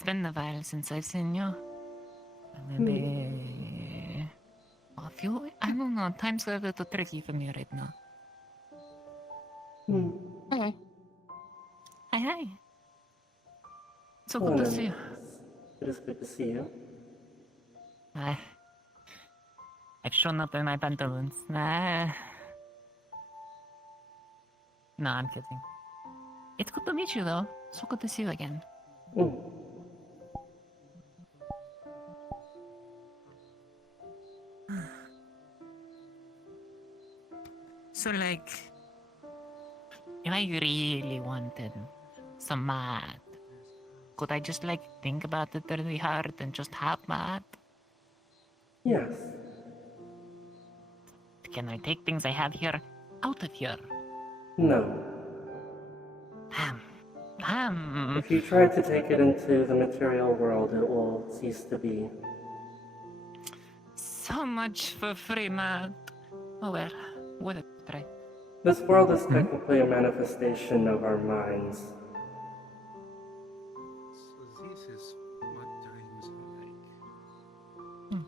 It's been a while since I've seen you. Maybe a few. I don't know. Times are a little tricky for me right now. Hi. Hi. So good to see you. It is good to see you. I've shown up in my pantaloons. No, I'm kidding. It's good to meet you, though. So good to see you again. So, like, if I really wanted some mat, could I just, like, think about it really hard and just have mat? Yes. Can I take things I have here out of here? No. Damn. If you try to take it into the material world, it will cease to be. So much for free mat. Oh well, what a try. This world is technically a manifestation of our minds. So this is what dreams are like.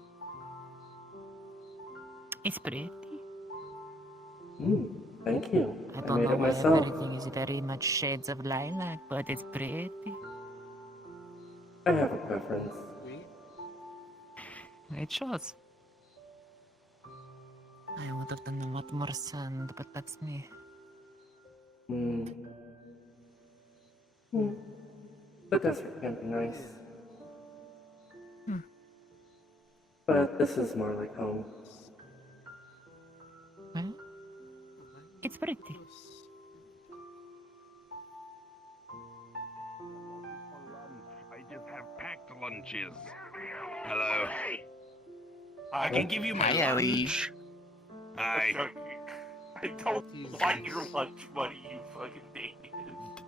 It's pretty. Thank you. I I don't made know it why myself. everything is very much shades of lilac, but it's pretty. I have a preference. It shows. I would have done a lot more sand, but that's me. The desert can be nice. But this is more like home. Well, it's pretty. I just have packed lunches. Hello. I can give you my lunch. Hi. I don't want your lunch money, you fucking idiot.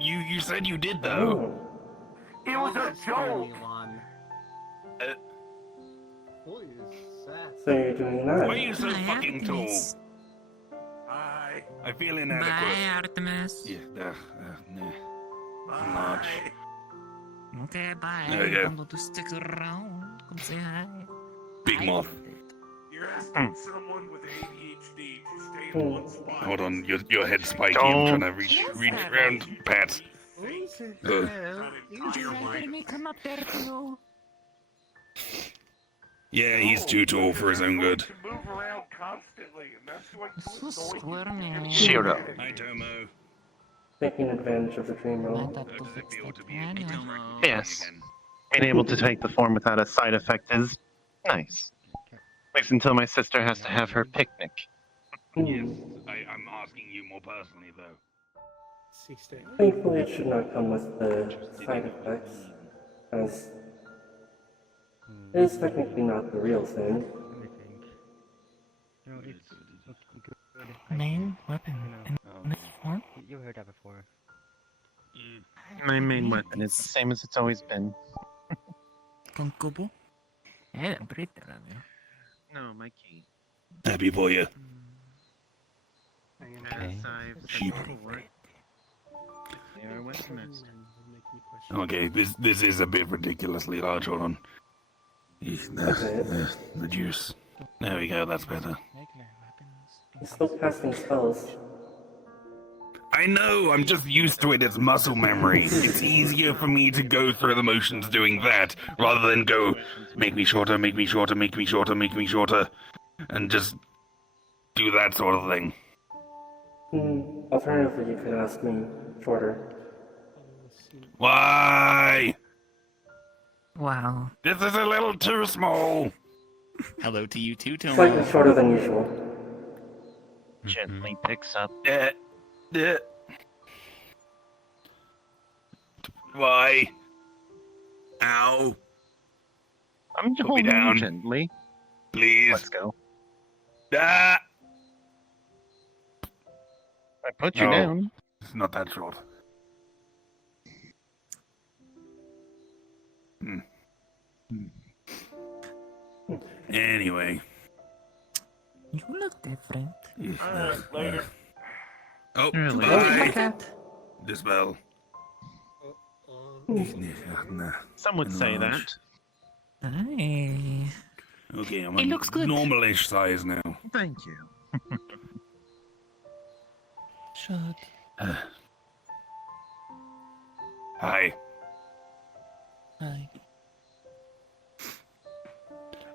You said you did though. It was a joke. So you're doing that? Why are you so fucking tall? I feel inadequate. Bye, Artemis. Yeah, nah. I'm large. Okay, bye. There you go. I'm going to stick around. Come say hi. Big moth. You're asking someone with ADHD to stay in one spot. Hold on, your head's spiky. I'm trying to reach around, Pat. Would you rather me come up there to you? Yeah, he's too tall for his own good. Move around constantly, and that's what So squirmy. Shut up. Hi, Tomo. Taking advantage of the dream I role. thought Does it feel to be I know. Tomo? Yes. Being able to take the form without a side effect is nice. At least until my sister has to have her picnic. Yes, I'm asking you more personally though. Thankfully, it should not come with the side effects, as it is technically not the real thing. Main weapon in this form? You heard that before. My main weapon is the same as it's always been. Con cubo? Yeah, pretty around you. No, my key. Happy for you. Sheep. Okay, this is a bit ridiculously large. Hold on. The juice. There we go. That's better. He's still casting spells. I know. I'm just used to it. It's muscle memory. It's easier for me to go through the motions doing that rather than go make me shorter, make me shorter, make me shorter, make me shorter, and just do that sort of thing. Alternatively, you could ask me shorter. Why? Wow. This is a little too small. Hello to you too, Tomo. Slightly shorter than usual. Gently picks up. Why? Ow. I'm Put me holding down. you gently. Please. Let's go. Ah! I put you No. down. It's not that short. Anyway. You look different. Later. Oh, Really? bye. Dispel. Some would say that. Aye. Okay, I'm He a looks good. normal-ish size now. Thank you. Should. Hi. Aye.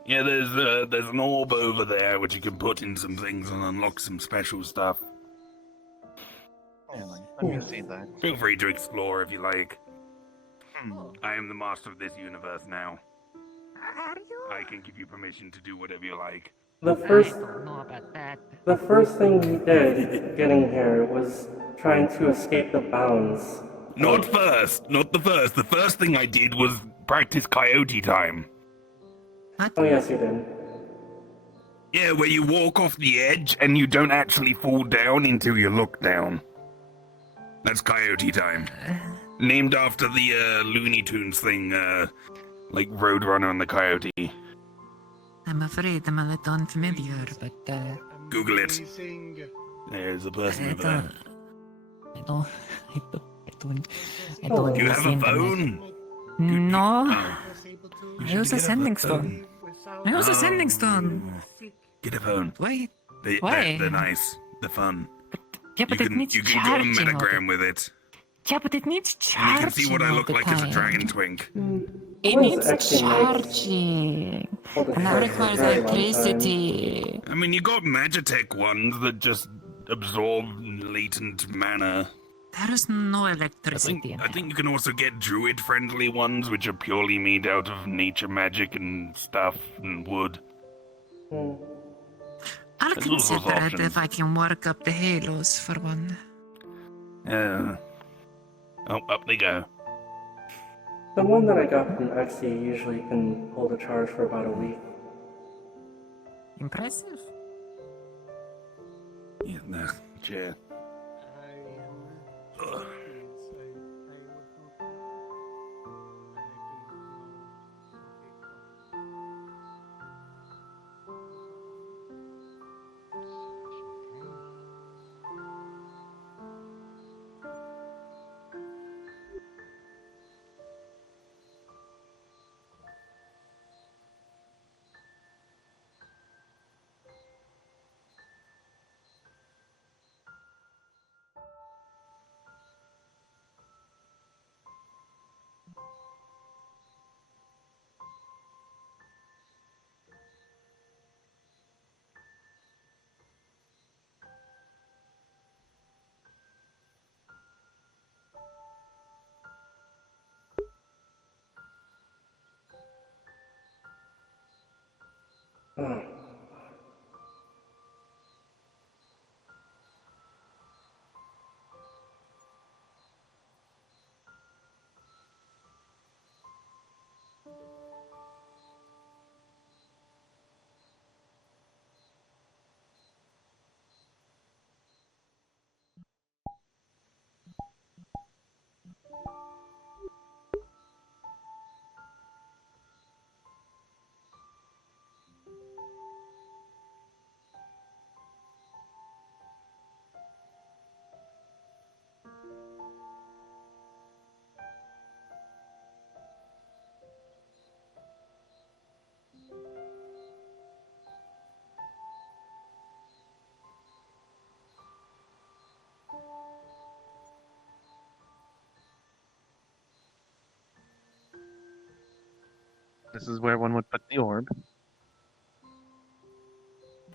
Yeah, there's an orb over there which you can put in some things and unlock some special stuff. Yeah, let me see that. Feel free to explore if you like. Hmm. I am the master of this universe now. I can give you permission to do whatever you like. The I first, don't know about that. the first thing he did getting here was trying to escape the bounds. Not first, not the first. The first thing I did was practice coyote time. What? Oh yes, you did. Yeah, where you walk off the edge and you don't actually fall down until you look down. That's coyote time. Named after the Looney Tunes thing, like Roadrunner and the Coyote. I'm afraid I'm a little unfamiliar, but Google it. Amazing. There's a person I over there. don't, I don't, I don't, I Oh, don't Do you use have the a internet. phone? No, Oh, Was able to you I should use a get sending phone. stone. I use a sending stone. Get a phone. Why? They're Why? nice. They're fun. Yeah, but it needs You can go on charging. Metagram with it. Yeah, but it needs And charging. you can see what I all look the like as a time. dragon twink. It was needs actually nice. charging, Hold the and that charge for a requires very long time. electricity. I mean, you got Magitech ones that just absorb latent mana. There is no I electricity think in I think you can also get druid-friendly ones, which are purely made out of nature magic and stuff and wood. Hmm. I'll There's all sorts of consider it options. if I can work up the halos for one. Oh, up they go. The one that I got from Xe usually can hold a charge for about a week. Impressive. Yeah, no, chair. Ugh. Oh. This is where one would put the orb.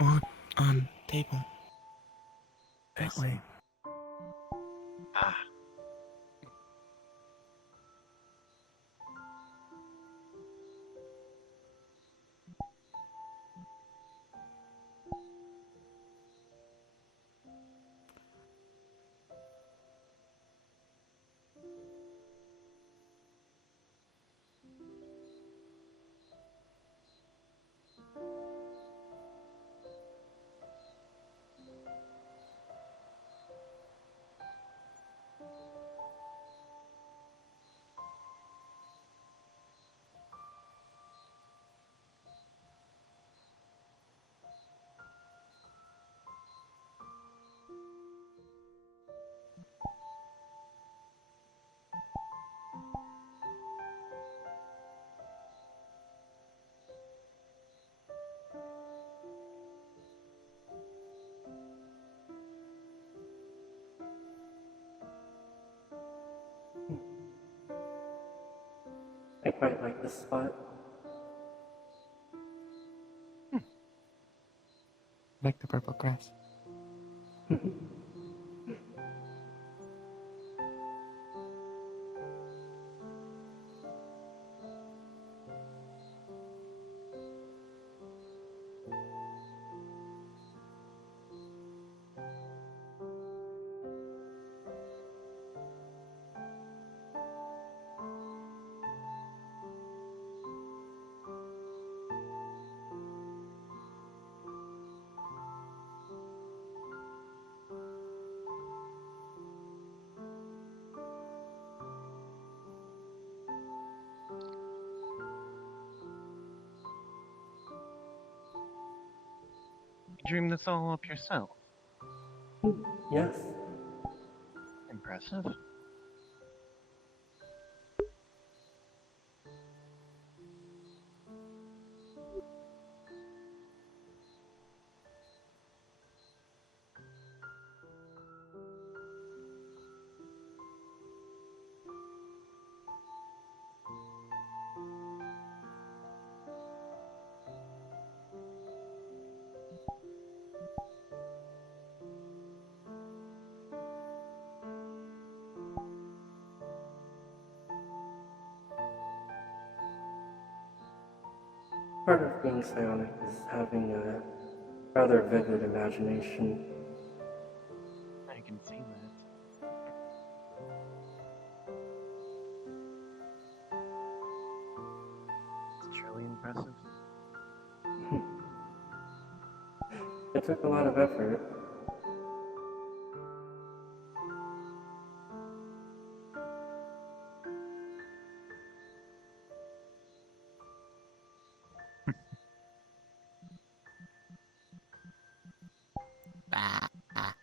Or on table. That way. Ah. I quite like this spot. Like the purple grass. You dreamed this all up yourself. Yes. Impressive. Part of being psionic is having a rather vivid imagination. I can see that. It's truly impressive. It took a lot of effort. Ah, ah.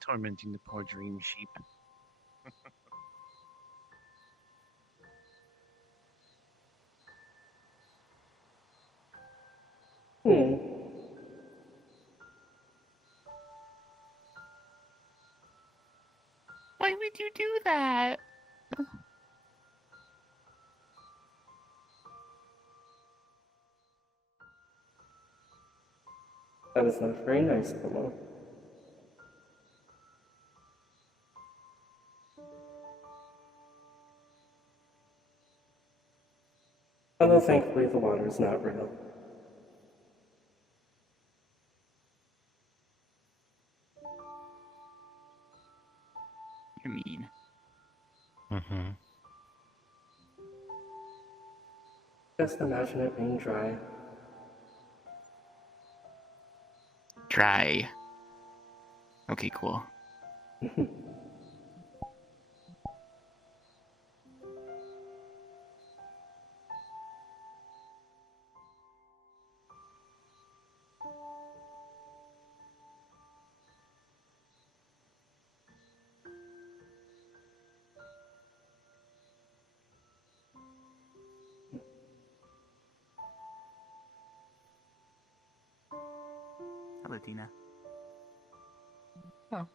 Tormenting the poor dream sheep. Hmm. Why would you do that? That is not very nice, Willow. Although thankfully the water is not real. You're mean. Mm-hmm. Just imagine it being dry. Dry. Okay, cool. Hello, Tina. Oh.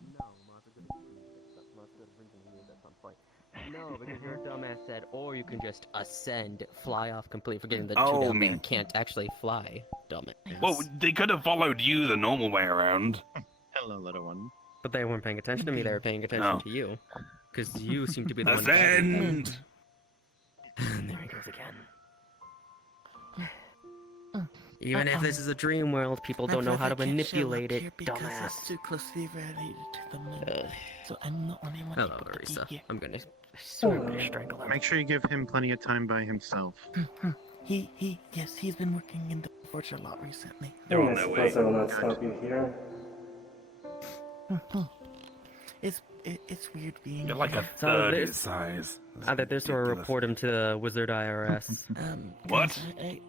No, Martha could have fixed that. Martha could have originally made that sound fine. No, because your dumbass said, or you can just ascend, fly off completely, forgetting the two Oh, down there me. can't actually fly. Dumbass. Well, they could have followed you the normal way around. Hello, little one. But they weren't paying attention to me, they were paying attention No. to you. Because you seem to be the one guiding Ascend! them. And there he goes again. Even if this is a dream world, people don't know how to manipulate it, dumbass. It's too closely related to the moon. Ugh. So I'm the only one Hello, able to be Orisa. here. I'm gonna swear I'm gonna strangle him. Make sure you give him plenty of time by himself. Yes, he's been working in the forge a lot recently. I mean, I no suppose way. I will not stop you here. It's weird being You're like a here. So third there's- his size. There's to Ridiculous. report him to the Wizard IRS. What? Guys,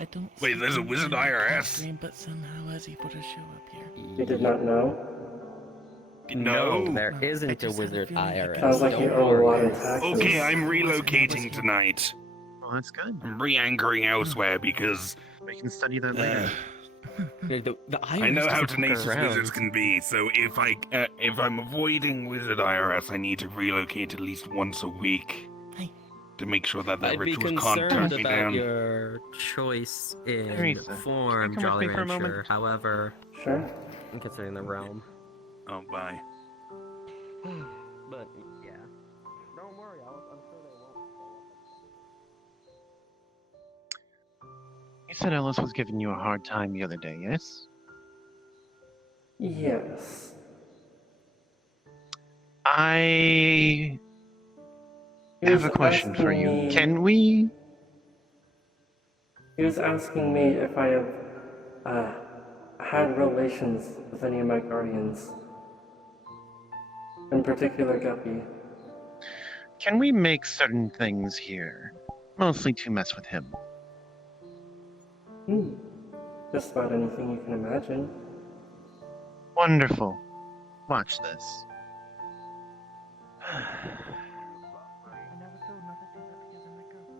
I don't. Wait, see there's a him Wizard in the IRS? dream, but somehow I was able to show up here. You did not know? No. There I isn't a just had a wizard feeling I could- IRS. Sounds like you Don't owe a lot worry. in taxes. Okay, I'm I wasn't relocating here. tonight. Well, that's good. I'm re-anchoring elsewhere because We can study that uh, later. The IRS I know how doesn't fuck tenacious around. wizards can be. So if I'm avoiding wizard IRS, I need to relocate at least once a week Hey. to make sure that their I'd be rituals can't turn concerned me about down. your choice in Teresa, form, can you come with Jolly me for a moment? Rancher. However, Sure. considering the realm. Oh, bye. But yeah. Don't worry, I'm sure they won't. You said Ellis was giving you a hard time the other day, yes? Yes. I He have was a question for asking you. me- Can we? He was asking me if I have had relations with any of my guardians. In particular, Guppy. Can we make certain things here? Mostly to mess with him. Just about anything you can imagine. Wonderful. Watch this. I never told not to do that because I'm a girl.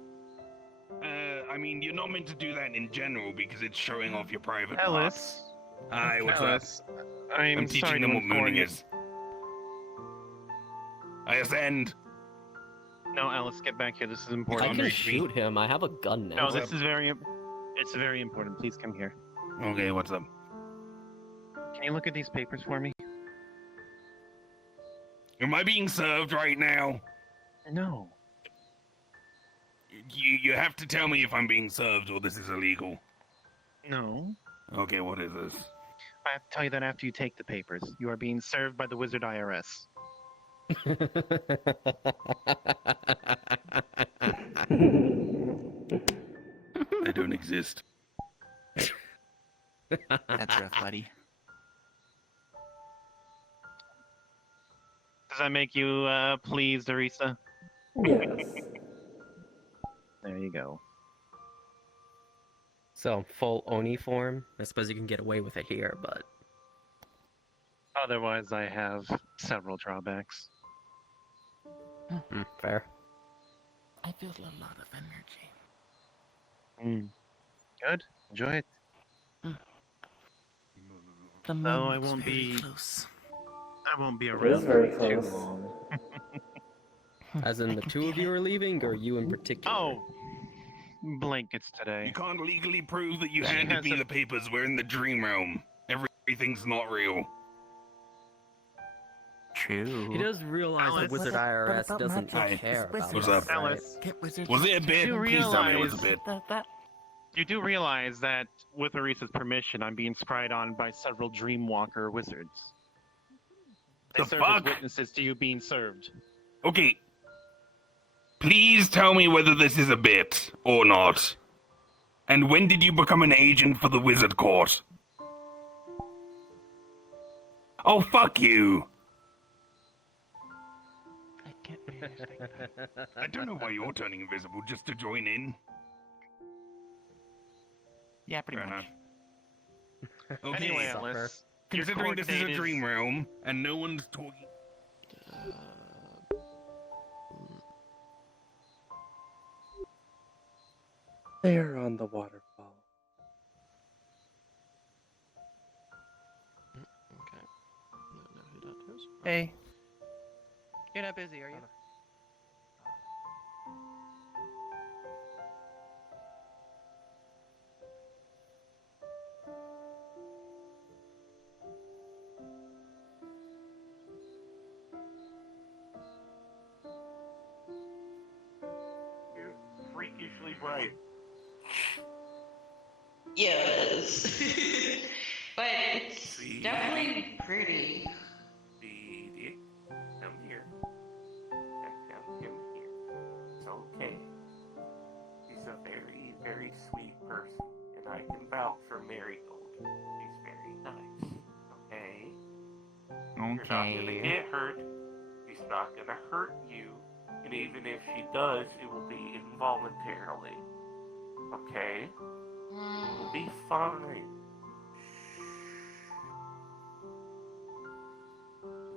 I mean, you're not meant to do that in general because it's showing off your private Ellis. parts. Hi, what's up? Ellis, I'm I'm teaching sorry them to what inform mooning you. is. I ascend. No, Ellis, get back here. This is I important. can shoot him. I have a gun now. No, this is it's very important. Please come here. Okay, what's up? Can you look at these papers for me? Am I being served right now? No. You have to tell me if I'm being served or this is illegal. No. Okay, what is this? I have to tell you that after you take the papers. You are being served by the Wizard IRS. They don't exist. That's rough, buddy. Does that make you pleased, Orisa? Yes. There you go. So, full Oni form? I suppose you can get away with it here, but... Otherwise, I have several drawbacks. Fair. I feel a lot of energy. Good. Enjoy it. The moon No, I is won't very be- close. I won't be It is around very for too close. long. As in the two of you are leaving, or you in particular? Oh, blankets today. You can't legally prove that you She handed has me a- the papers. We're in the dream realm. Everything's not real. True. He does realize Alice. the Wizard What IRS about doesn't magic? care It's about What's this, up? right? Alice, Get wizards. Was it a bit? You Please tell me it was a realize- bit. you do realize that with Orisa's permission, I'm being spied on by several Dreamwalker wizards. They The serve fuck? as witnesses to you being served. Okay. Please tell me whether this is a bit or not. And when did you become an agent for the Wizard Court? Oh, fuck you. I can't really understand that. I don't know why you're turning invisible just to join in. Yeah, pretty Fair much. enough. Okay, Anyway, Suffer. Alice, your considering court this is date a dream realm and no one's talking. There on the waterfall. Okay. Don't know who that is. Hey. You're not busy, are you? You're freakishly bright. Yes. but it's See? definitely pretty. See, come here. Come here. It's okay. She's a very, very sweet person, and I can vouch for Marigold. She's very nice. Okay? You're not gonna Okay. get hurt. She's not gonna hurt you. And even if she does, it will be involuntarily. Okay? We'll be fine.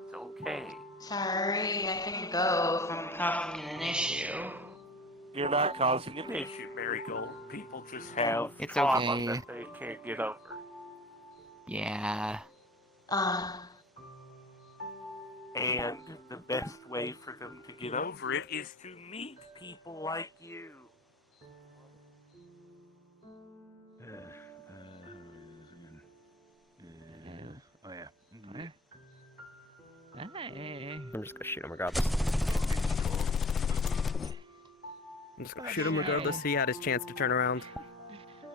It's okay. Sorry, I can go if I'm causing an issue. You're not causing an issue, Marigold. People just have It's trauma okay. that they can't get over. Yeah. And the best way for them to get over it is to meet people like you. Oh yeah. Hey. I'm just gonna shoot him regardless. I'm just gonna shoot him regardless. He had his chance to turn around.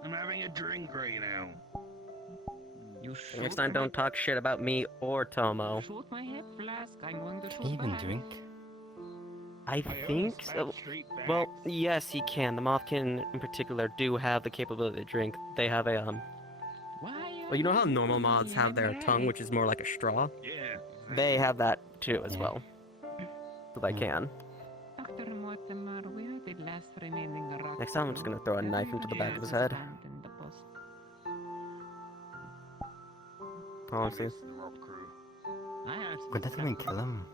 I'm having a drink right now. You Next time, don't talk shit about me or Tomo. Shoot my hip flask. I'm going to shoot Can he even back. drink? I think so. Well, yes, he can. The Mothkin in particular do have the capability to drink. They have a Well, you know how normal moths have their tongue, which is more like a straw? Yeah. They have that too as Yeah. well. So they can. Dr. Mortimer, where are the last remaining rock Next time, I'm just gonna throw a knife into the back of his head. Honestly. Would that even kill him?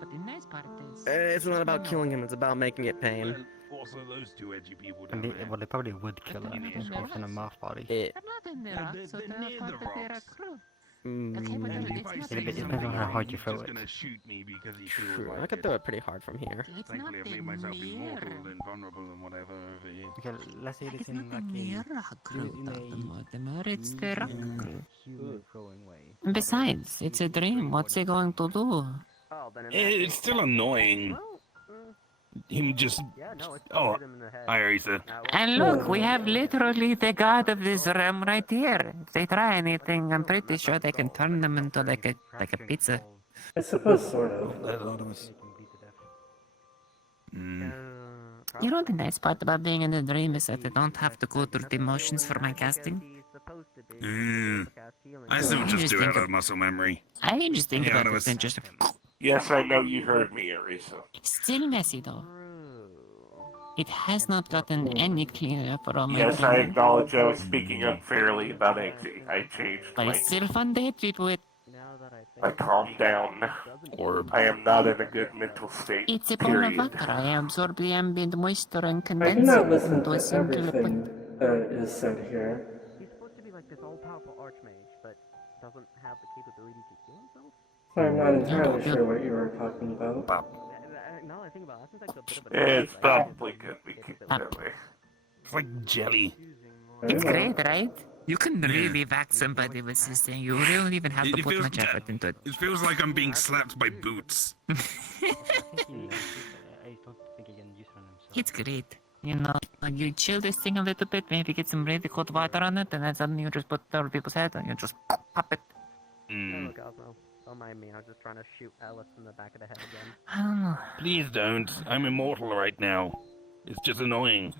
But the nice part is... It's not about killing him, it's about making it pain. Also, those two edgy people And down they, well, they probably would kill him if he was in a moth body. They're not in the Yeah, rock, they're- so they're they're near part the of their rocks. crew. Mm, Okay, but And it's if I not say It depends something on how wrong, hard you he's throw just it. gonna shoot me because he feels True, like I could it. throw it pretty hard from here. It's Thankfully, not I've made myself immortal near. and vulnerable and whatever over here. Okay, let's say Like, it's it's in not like the near a rock crew, in Dr. a Mortimer. It's the rock crew. human throwing way. And besides, it's a dream. What's he going to do? Oh, then It's still annoying. Him just. Yeah, no, it's Oh, hit him in the head. hi, Orisa. And look, we have literally the god of this realm right here. If they try anything, I'm pretty sure they can turn them into like a pizza. I suppose sort of. You know the nice part about being in a dream is that I don't have to go through the motions for my casting. I still I just just do think it out of muscle memory. I just think Yeah, about that it was- and just... Yes, I know you heard me, Orisa. Still messy though. It has not gotten any cleaner for all my Yes, I dreaming. acknowledge I was speaking unfairly about Eggsy. I changed But my... it's still fun to hit people with. I calmed down. Orb. I am not in a good mental state. It's a ball of Period. water. I absorb the ambient moisture and I do condense not it listen into a to single everything liquid. that is said here. He's supposed to be like this all-powerful archmage, but doesn't have the capability to heal himself? So I'm not entirely sure what you were talking about. Now that I think about it, that seems like a bit of a... It's probably good we keep it that way. It's like jelly. It's great, right? You can really whack somebody with this thing. You don't even have to It put feels- much effort into it. It feels like I'm being slapped by boots. I think he knows it, but I don't think he can use it on himself. It's great. You know, you chill this thing a little bit, maybe get some really cold water on it, and then suddenly you just put it over people's head and you just pop it. Mm. Oh, Cosmo. Don't mind me, I was just trying to shoot Alice in the back of the head again. I don't know. Please don't. I'm immortal right now. It's just annoying.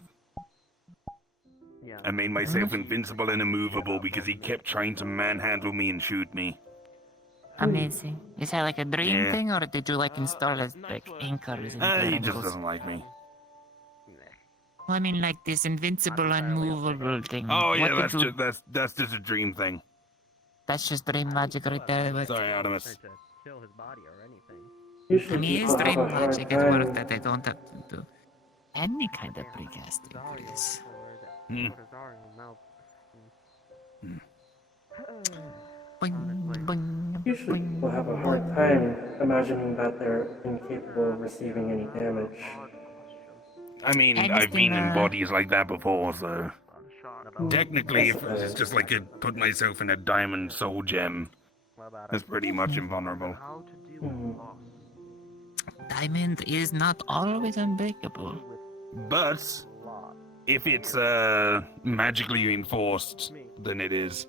Yeah. I made myself invincible and immovable because he kept trying to manhandle me and shoot me. Amazing. Is that like a dream Yeah. thing, or did you like install as like anchors? He just doesn't like me. Well, I mean, like this invincible, unmovable thing. Oh yeah, What did that's just a dream thing. That's just dream logic right there. But Sorry, Artemis. To kill his body or anything. Usually I mean, people it's dream have a hard logic at work time. that they don't have to do any kind of precasting, please. Hmm. Boing, boing, Usually boing, people have a hard time imagining that they're incapable of receiving any damage. I mean, I've Anything, been in bodies like that before, so technically, I if it's just like I put myself in a diamond soul gem, that's pretty much invulnerable. Diamond is not always unbreakable. But if it's magically reinforced, then it is,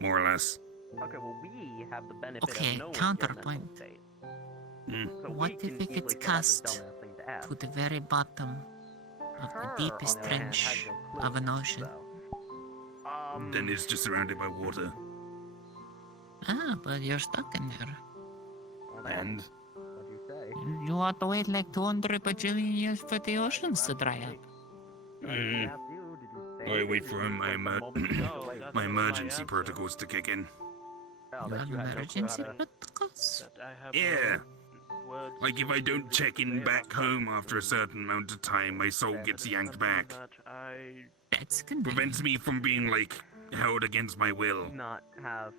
more or less. Okay, well, we have the benefit Okay, of knowing counterpoint. your mental state. Hmm. So What we if can it gets easily say that's a cast dumbass thing to ask. to the very bottom of the Her, deepest on the other hand, trench has no clue, of an ocean? so, Then it's just surrounded by water. Ah, but you're stuck in there. And What do you say? You have to wait like 200 bajillion years for the oceans to dry up. mm, I wait for my my emergency protocols to kick in. tell that you had no clue how Emergency to. protocols? Yeah. Like if I don't check in back home after a certain amount of time, my soul gets yanked back. That's convenient. Prevents me from being, like, held against my will. Not have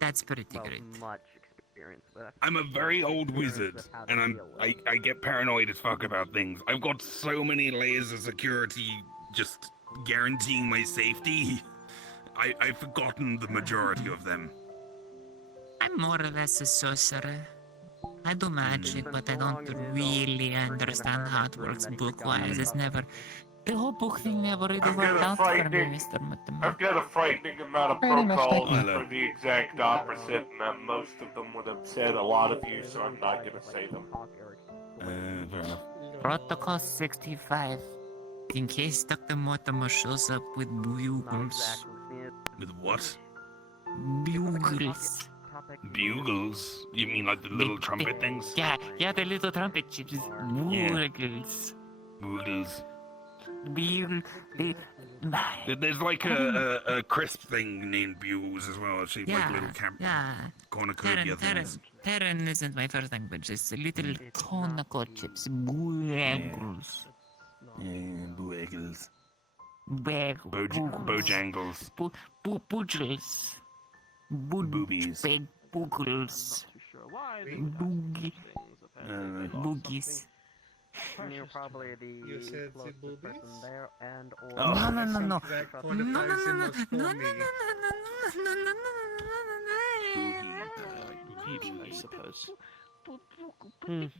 That's pretty well great. much experience with. I'm a very old wizard, and I get paranoid as fuck about things. I've got so many layers of security just guaranteeing my safety. I've forgotten the majority of them. I'm more or less a sorcerer. I do magic, but I don't really understand how it works book-wise. It's never... The whole book thing never really worked out for me, Mr. Mathemat. I've got a frightening amount of Pretty much protocols like for the exact opposite, and most of them would upset a lot of you, so I'm not going to say them. Fair enough. Protocol 65. In case Dr. Mortimer shows up with bugles. With what? Bugles. Bugles? You mean like the little trumpet things? Yeah, the little trumpet chips. Bugles. Bugles. Bugle. There's like a crisp thing named bugles as well. Actually, like little cornucopia things. Terran isn't my first language. It's little conical chips. Bugles. Yeah, bugles. Bojangles. Bugles. Boobies. Big bugles. Boogies. You're probably the closest person there, and or No. That qualifies him as for me. I suppose. And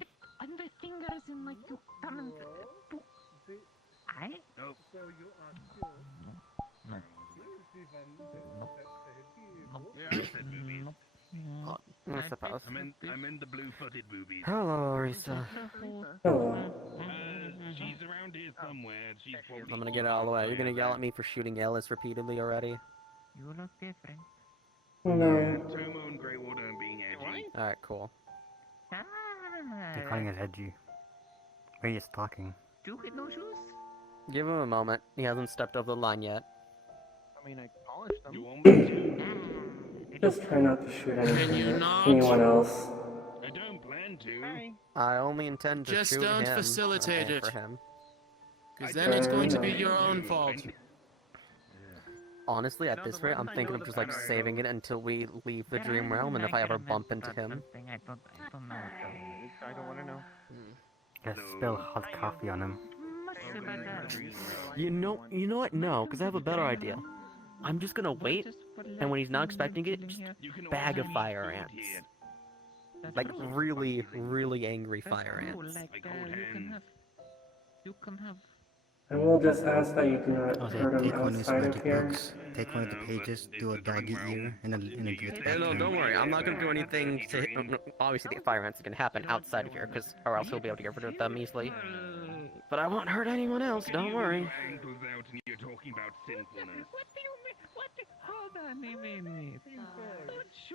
the fingers in like you turn. I? So you are sure? I suppose. I'm in the blue-footed boobies. Hello, Orisa. She's around here somewhere. She's probably I'm gonna get it all the way. You're gonna yell at me for shooting Ellis repeatedly already? You look different. No. Tomo and Greywater and being edgy. Alright, cool. You're calling us edgy. We're just talking. Do you get no shoes? Give him a moment. He hasn't stepped over the line yet. I mean, I polished them. You want me to? Just try not to shoot not? anyone else. I don't plan to. I only intend to Just shoot don't him. facilitate Okay, it. for him. Because then it's going to be your own fault. Honestly, at this rate, I'm thinking of just like saving it until we leave the dream realm, and if I ever bump into him. I don't know. I don't want to know. Just spill hot coffee on him. You know what? No, because I have a better idea. I'm just gonna wait, and when he's not expecting it, just bag of fire ants. Like really, really angry fire ants. You can have. And we'll just ask that you do not Also, hurt him take one of his outside of magic here. books, take one of the pages, do a doggy ear, and then give it back Hey, no, to him. don't worry. I'm not gonna do anything to. Obviously, the fire ants are gonna happen outside of here, or else he'll be able to get rid of them easily. But I won't hurt anyone else. Don't worry. Ankles out and you're talking about sinfulness. What do you mean? What? Hold on a minute.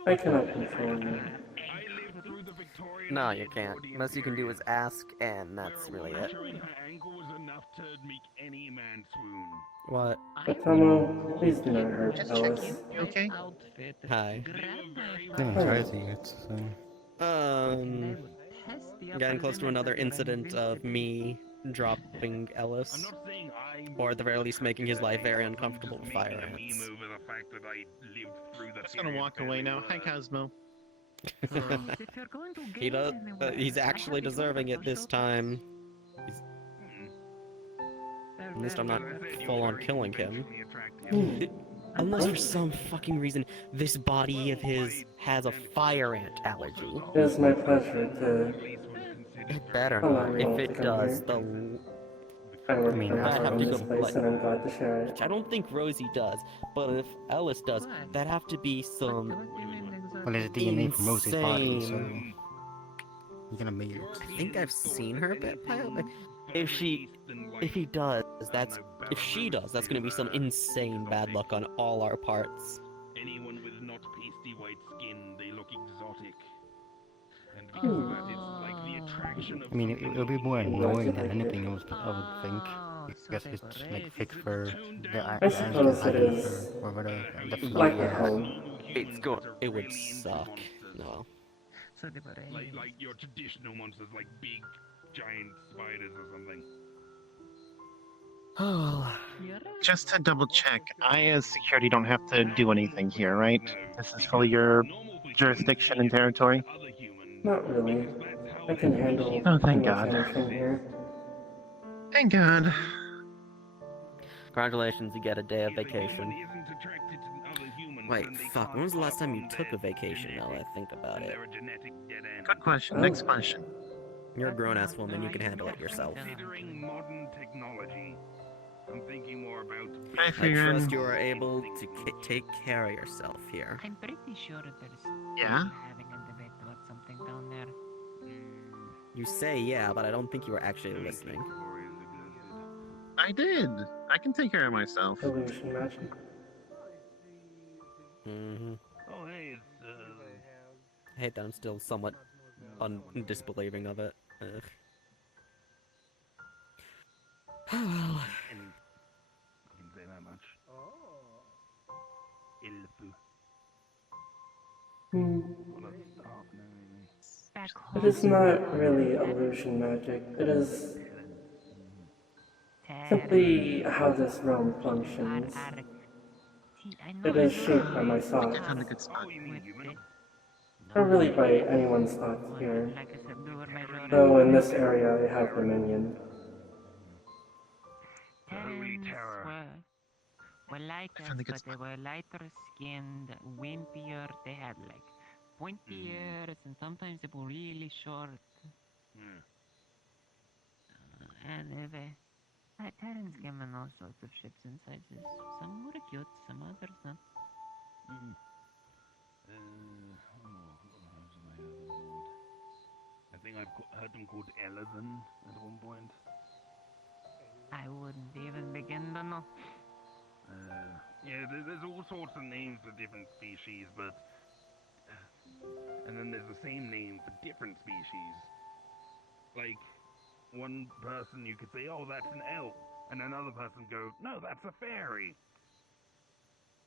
I cannot control you. I lived through the Victorian. No, you can't. Unless you can do is ask, and that's really it. Puncturing her ankle was enough to make any man swoon. What? But Tomo, please do not hurt Alice. You okay? Hi. Getting close to another incident of me dropping Ellis, or at the very least making his life very uncomfortable with fire ants. Just gonna walk away now. Hi, Cosmo. He does. He's actually deserving it this time. At least I'm not full on killing him. Unless for some fucking reason this body of his has a fire ant allergy. It is my pleasure to... It better Allow not. me all If to it come does, here. I work for I'd have in to this go place and I'm glad to share it. Which I don't think Rosie does, but if Ellis does, that'd have to be some Well, there's DNA from Rosie's body, so insane- you're gonna make it. I think I've seen her bit by it. If she does, that's gonna be some insane bad luck on all our parts. Anyone with not pasty white skin, they look exotic. And because of that, it's like the attraction of. I mean, it'll be more annoying than anything else, I would think. Because it's like fake fur, the I suppose it is or whatever, the like fur. a home. It would suck. No. Like your traditional monsters, like big, giant spiders or something. Oh. Just to double check, I as security don't have to do anything here, right? This is fully your jurisdiction and territory? Not really. I can handle Oh, pretty thank much God. anything here. Thank God. Congratulations, you get a day of vacation. Wait, fuck, when was the last time you took a vacation now that I think about it? Good question. Next question. You're a grown-ass woman, you can handle it yourself. Considering modern technology, I'm thinking more about. I I figured. trust you are able to take care of yourself here. I'm pretty sure there's Yeah? having a debate about something down there. You say yeah, but I don't think you were actually listening. I did. I can take care of myself. Illusion magic. Mm-hmm. Oh, hey, I hate that I'm still somewhat disbelieving of it. Ugh. Oh well. I can say that much. Ilfu. Back It home. is not really illusion magic. It is simply how this realm functions. It is shaped by my thoughts. I found a good spot. Not really by anyone's thoughts here. Though in this area I have dominion. Were like us, but they were lighter skinned, wimpier. They had like pointy ears, and sometimes they were really short. And Terrans came in all sorts of shapes and sizes. Some were cute, some others not. I think I've heard them called Eleven at one point. I wouldn't even begin to know. Yeah, there's all sorts of names for different species, but and then there's the same name for different species. Like one person you could say, "Oh, that's an elf," and another person go, "No, that's a fairy."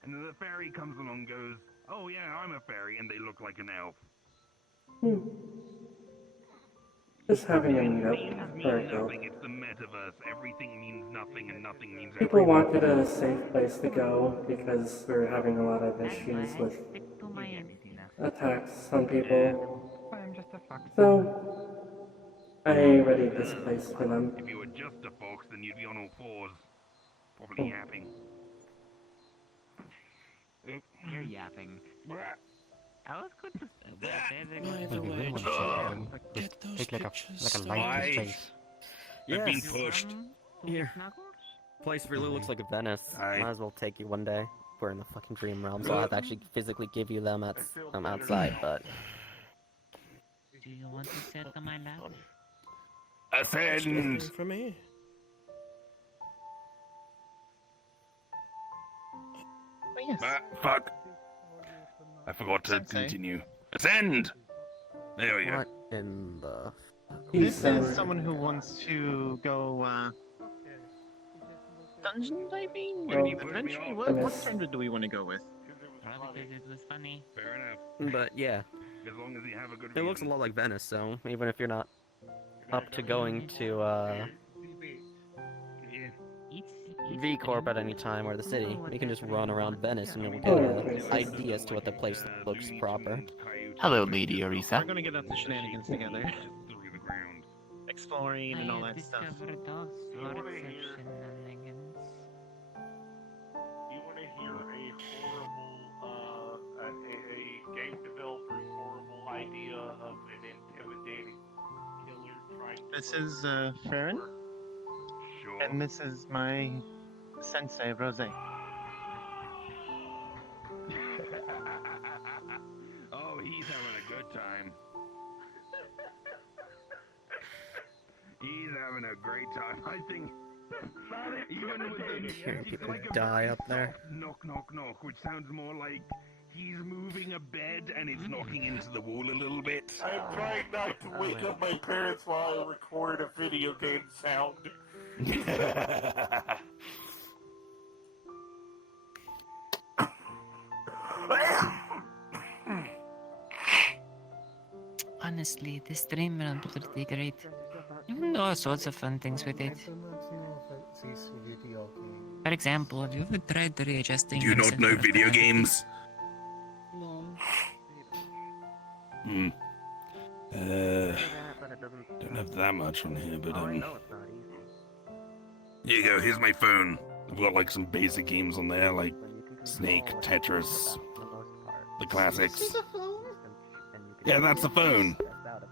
And then the fairy comes along and goes, "Oh yeah, I'm a fairy," and they look like an elf. Just having a Names note mean for a guild. nothing. It's the metaverse. Everything means nothing, and nothing means People everything. wanted a safe place to go because we're having a lot of issues with attacks on people. I'm just a fox. So I readied this place for them. If you were just a fox, then you'd be on all fours, probably yapping. You're yapping. I was good to By the way, get those Take like pictures a light in his Why? face. I've been Yes. pushed. Here. Place really looks like Venice. Aye. Might as well take you one day. We're in the fucking dream realm, so I have to actually physically give you them outside, but... Do you want to sit on my lap? Ascend! for me. Oh, yes. Fuck. I forgot to Sensei. continue. Ascend! There we go. What in the... This is someone who wants to go, dungeon diving? Or deep adventure? What genre do we want to go with? Probably because it was funny. Fair enough. But yeah, As long as you have a good it looks a reason. lot like Venice, so even if you're not up to going to, V Corp at any time or the city, you can just run around Venice and you'll get an idea as to what the place looks proper. Hello, Lady Orisa. We're gonna get up to shenanigans together. Through the ground. Exploring and all I have that stuff. discovered all sorts of shenanigans. You want to hear a horrible, a game developer's horrible idea of an intimidating killer trying to... This is, Farron, Sure. and this is my sensei, Rose. Oh, he's having a good time. He's having a great time. I think even with the Hearing it's people like a die very up there. soft knock, knock, knock, which sounds more like he's moving a bed and it's knocking into the wall a little bit. I'm trying not to wake up my parents while I record a video game sound. Honestly, this stream runs pretty great. You can do all sorts of fun things with it. For example, have you ever tried readjusting Do you your not know center of video gravity? games? No. Hmm. But it doesn't. Don't have that much on here, but Oh, I know it's not easy. Here you go, here's my phone. I've got like some basic games on there, like When you can Snake, control Tetris, for the most part. the classics. And you can Yeah, that's the phone. stress out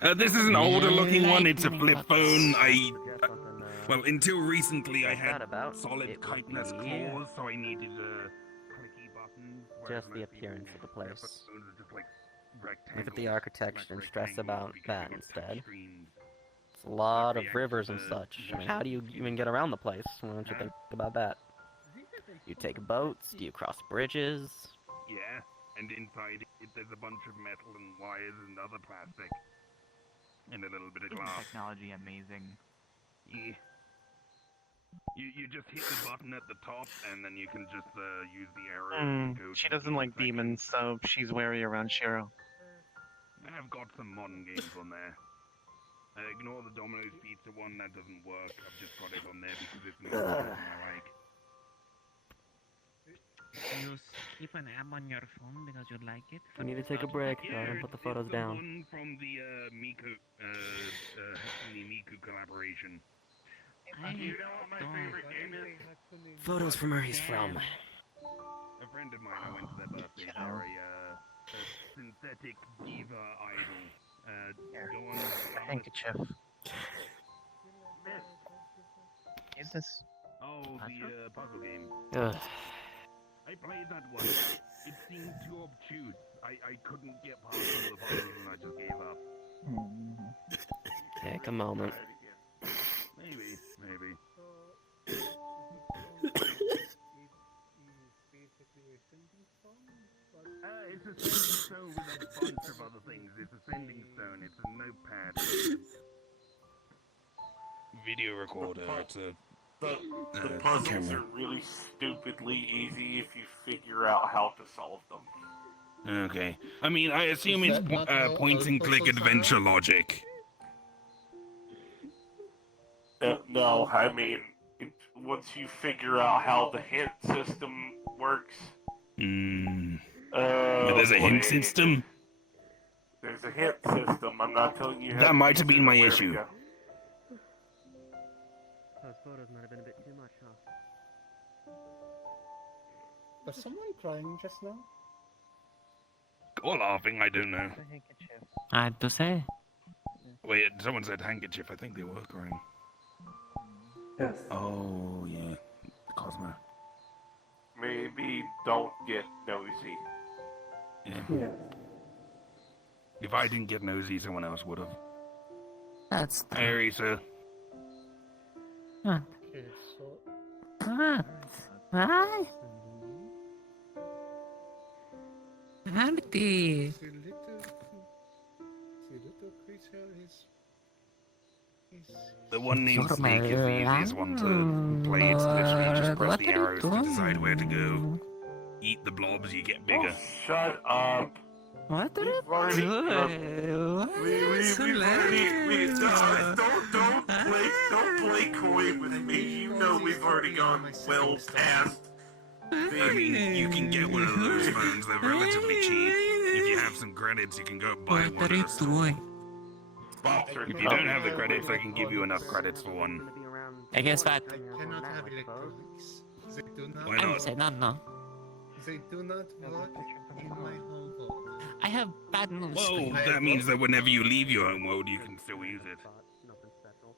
about. This is an older looking one, it's a flip phone. Suggest something, Well, until recently I stress had out about, solid it would chitinous be claws, so I needed clicky buttons. whereas just the most people appearance of the with their place. phones are just, like, Look at rectangles, the architecture and like stress about rectangles that because they've got instead. touchscreens. It's a lot of react rivers to and the such. I mean, motion how do you even get around the place? Why don't you think about that? You take boats? Do you cross bridges? Yeah, and inside it there's a bunch of metal and wires and other plastic. And a little bit of glass. Technology amazing. Yeah. You just hit the button at the top, and then you can just use the arrow to go She to doesn't like different demons, so she's wary around Shiro. sections. I've got some modern games on there. Ignore the Domino's Pizza one, that doesn't work. I've just got it on there because it's an algorithm I like. You keep an app on your phone because you like it? We need to take a break. Yeah, Don't put the it's photos the down. one from the Hatsune Miku collaboration. You know what my favorite game is? Photos from where he's from. A friend of mine, I went to their birthday. They're a synthetic diva idol. Go on. Handkerchief. Is this? Oh, the puzzle game. Ugh. I played that one. It seemed too obtuse. I couldn't get past all the puzzles and I just gave up. Take a moment. Maybe. It's a sending stone with a bunch of other things. It's a sending stone. It's a notepad. Video recorder. It's a The puzzles are really stupidly easy if you figure out how to solve them. Okay. I mean, I assume it's point and click adventure logic. No, I mean, once you figure out how the hint system works. There's a hint boy. system? There's a hint system. I'm not telling you how That to might use have it been or my where to issue. go. Those photos might have been a bit too much, huh? Was someone crying just now? Or laughing, I don't know. Hard to say. Wait, someone said handkerchief. I think they were crying. Yes. Oh, yeah. Cosmo. Maybe don't get nosy. Yeah. Yeah. If I didn't get nosy, someone else would have. That's Hey, Orisa. What? Okay, so What? What? Happy. the little creature is The one named For Snake is the my easiest one to play. It's literally just press What the are you arrows to doing? decide where to go. Eat the blobs, you get bigger. Shut up. What are We've already- you doing? What is hilarious? Don't play coy with me. You know we've already gone well past. I mean, you can get one of those phones. They're relatively cheap. If you have some credits, you can go buy What one are you at a store. doing? If you don't have the credits, I can give you enough credits for one. I guess what? I cannot have electronics. They do not. Why I not? would say no. They do not work in my home world. I have bad news. for Well, you. that means that whenever you leave your home world, you can still use it. Nothing special.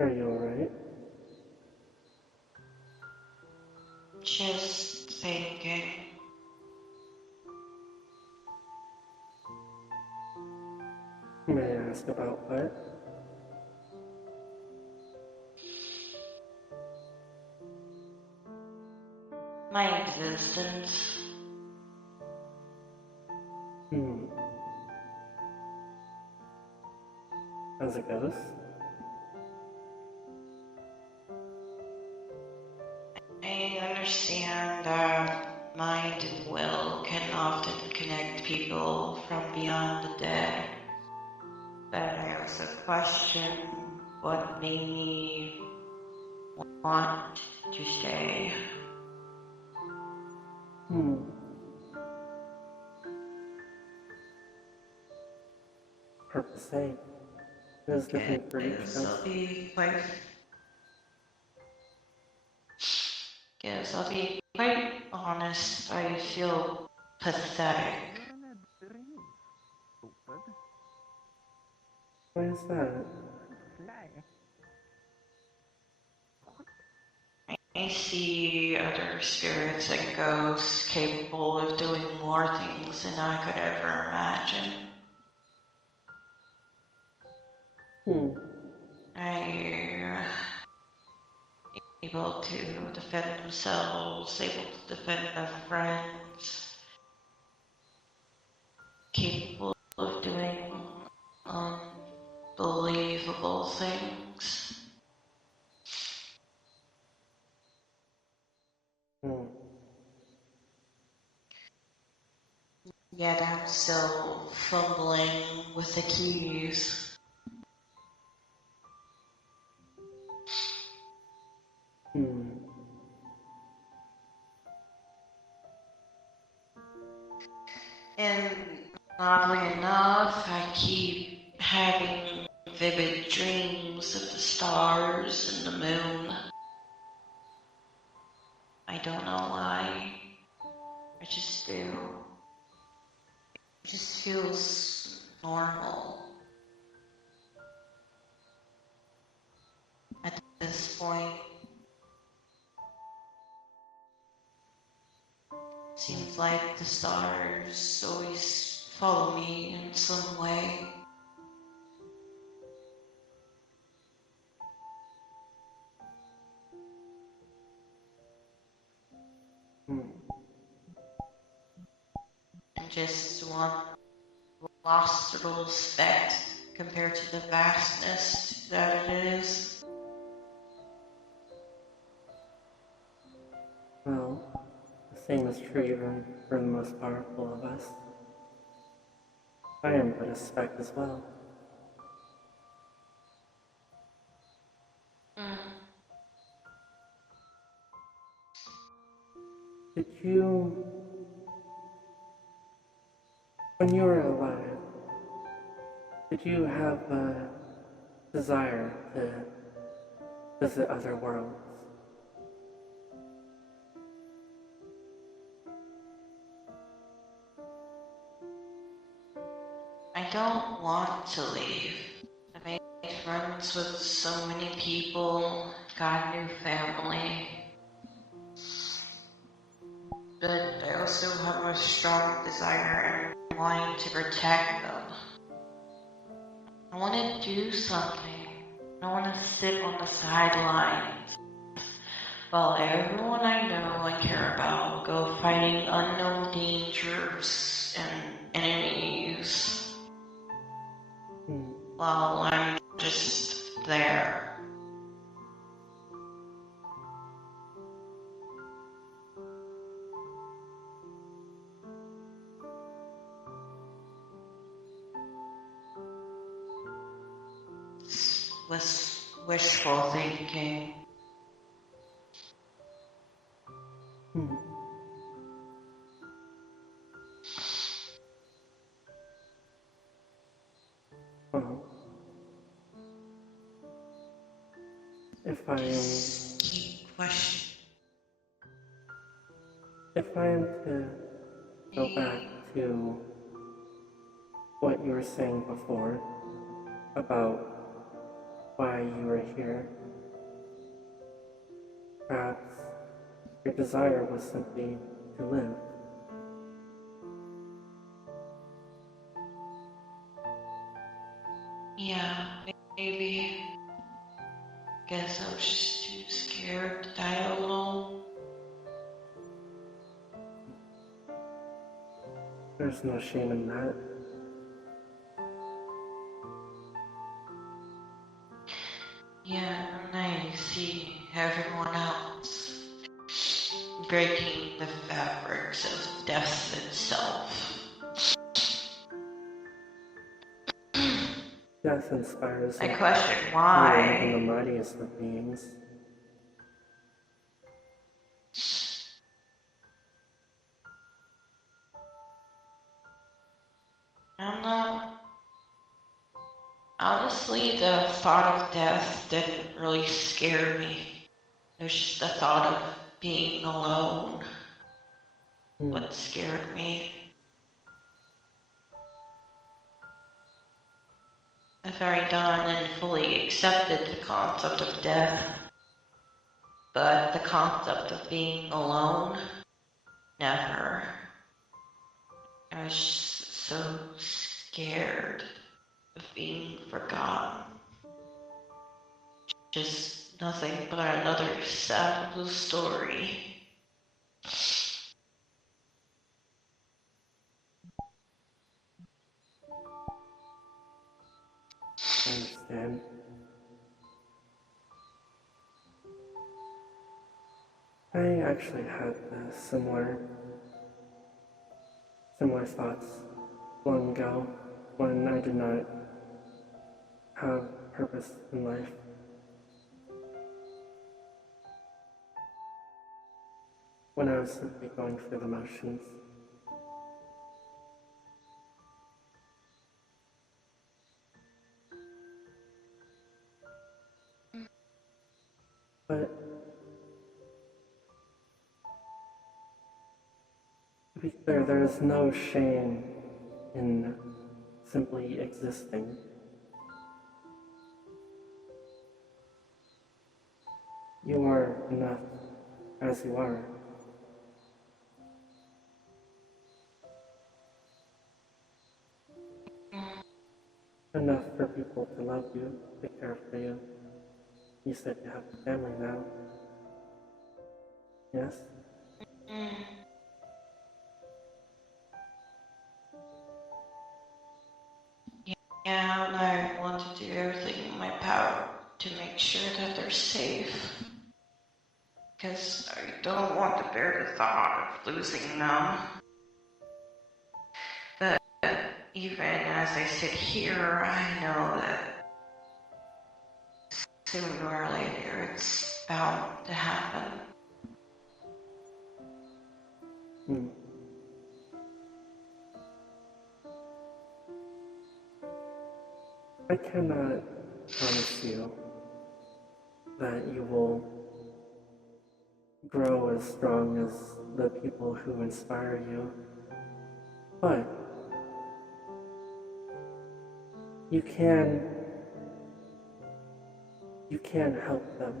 Are you alright? Just thinking. May I ask about what? My existence. as a ghost? I understand that mind and will can often connect people from beyond the dead, but I also question what made me want to stay. Hard to say. It is different for each I'll be quite honest, I feel pathetic. Why is that? I see other spirits and ghosts capable of doing more things than I could ever imagine. Able to defend themselves, able to defend their friends, capable of doing unbelievable things. Yet I'm still fumbling with the keys. And oddly enough, I keep having vivid dreams of the stars and the moon. I don't know why. I just do. It just feels normal. At this point, seems like the stars always follow me in some way. And just one lost little speck compared to the vastness that it is. Well, the same is true even for the most powerful of us. I am but a speck as well. Did you... When you were alive, did you have a desire to visit other worlds? I don't want to leave. I made friends with so many people, got a new family. But I also have a strong desire and wanting to protect them. I want to do something. I want to sit on the sidelines while everyone I know and care about go fighting unknown dangers and enemies. While I'm just there. Wishful thinking. Well, if I am to go back to what you were saying before about why you were here, perhaps your desire was simply to live. Yeah, maybe. Guess I was just too scared to die alone. There's no shame in that. breaking the fabrics of death itself. Death inspires I it, question even the why. mightiest of beings. I don't know. Honestly, the thought of death didn't really scare me. It was just the thought of being alone what scared me. I've already done and fully accepted the concept of death, but the concept of being alone, never. I was just so scared of being forgotten. Just nothing but another sad little story. I understand. I actually had similar thoughts long ago when I did not have purpose in life. When I was simply going through the motions. But to be clear, there is no shame in simply existing. You are enough as you are. Enough for people to love you, to care for you. You said you have a family now. Yes? Yeah, and I want to do everything in my power to make sure that they're safe. Because I don't want to bear the thought of losing them. But even as I sit here, I know that sooner or later it's bound to happen. I cannot promise you that you will grow as strong as the people who inspire you, but you can help them,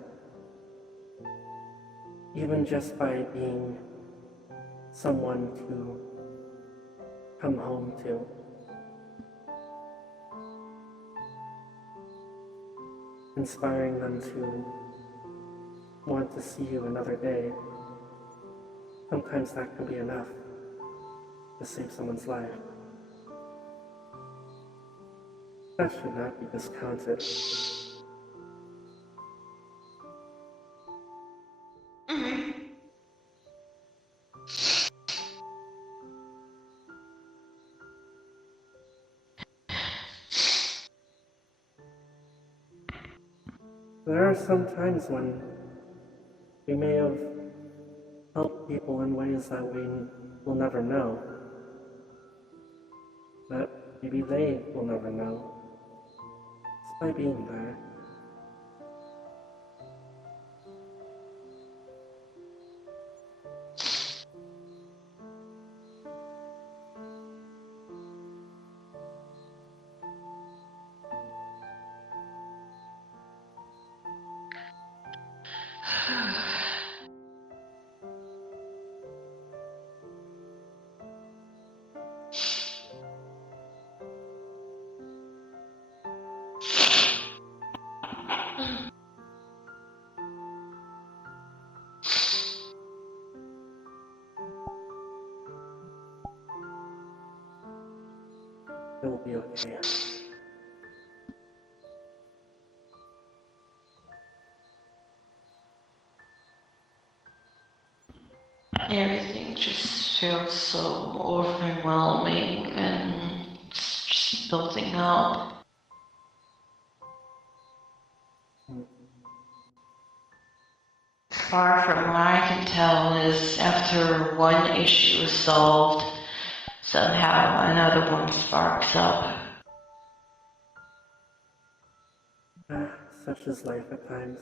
even just by being someone to come home to. Inspiring them to want to see you another day. Sometimes that can be enough to save someone's life. That should not be discounted. There are some times when we may have helped people in ways that we will never know, that maybe they will never know, just by being there. It will be okay. Everything just feels so overwhelming and it's just building up. Far from what I can tell is after one issue is solved, somehow another one sparks up. Such is life at times.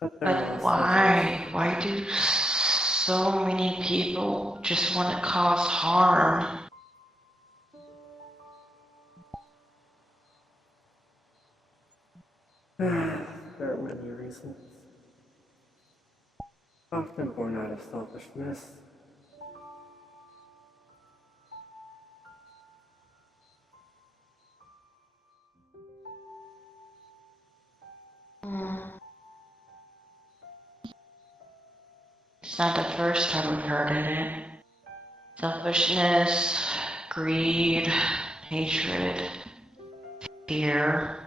But why? Why do so many people just want to cause harm? There are many reasons. Often born out of selfishness. It's not the first time we've heard of it. Selfishness, greed, hatred, fear.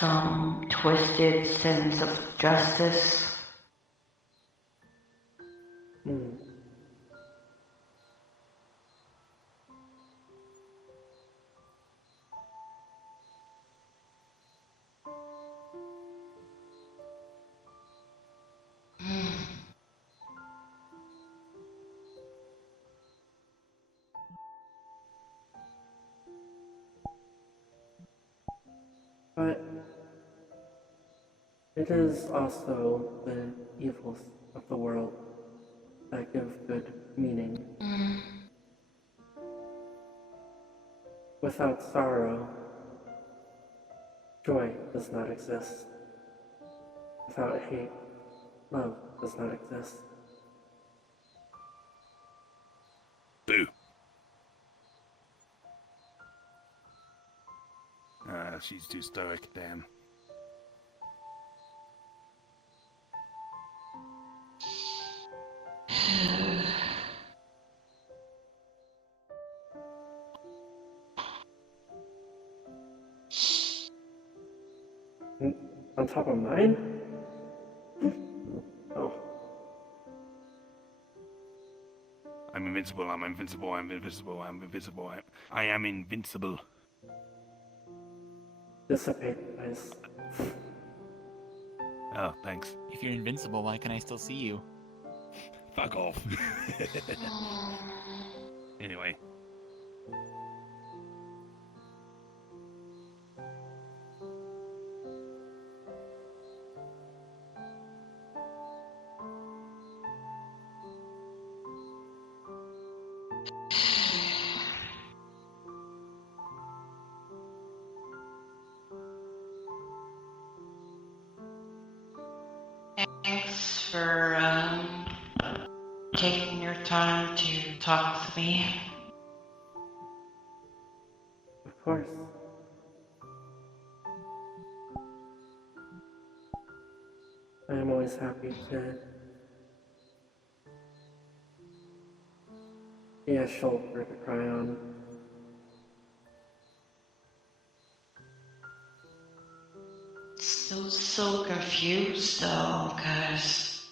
Some twisted sense of justice. But it is also the evils of the world that give good meaning. Without sorrow, joy does not exist. Without hate, love does not exist. Boo. She's too stoic, damn. On top of mine? Oh. I'm invincible, I'm invincible, I'm invincible, I'm invincible, I am invincible. Dissipate, guys. Oh, thanks. If you're invincible, why can I still see you? Fuck off. Anyway. Thanks for taking your time to talk with me. Of course. I am always happy to be a shoulder to cry on. Still so confused though, cause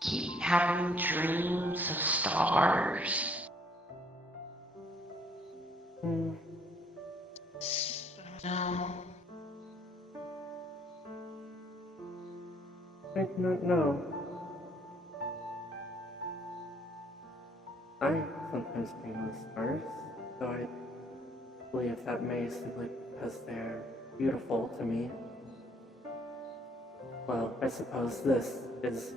keep having dreams of stars. No. I do not know. I sometimes dream of stars, though I believe that may simply because they're beautiful to me. Well, I suppose this is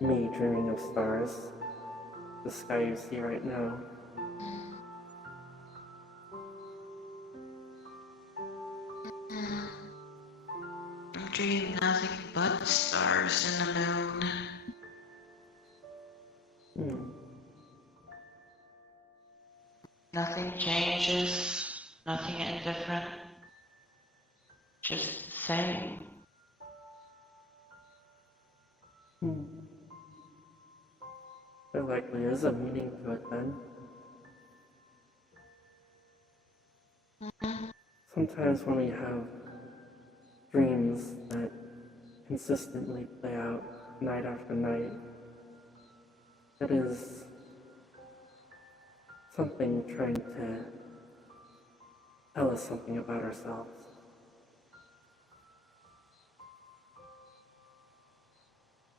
me dreaming of stars. The sky you see right now. I'm dreaming nothing but stars and the moon. Nothing changes, nothing indifferent. Just the same. There likely is a meaning to it then. Sometimes when we have dreams that consistently play out night after night, it is something trying to tell us something about ourselves.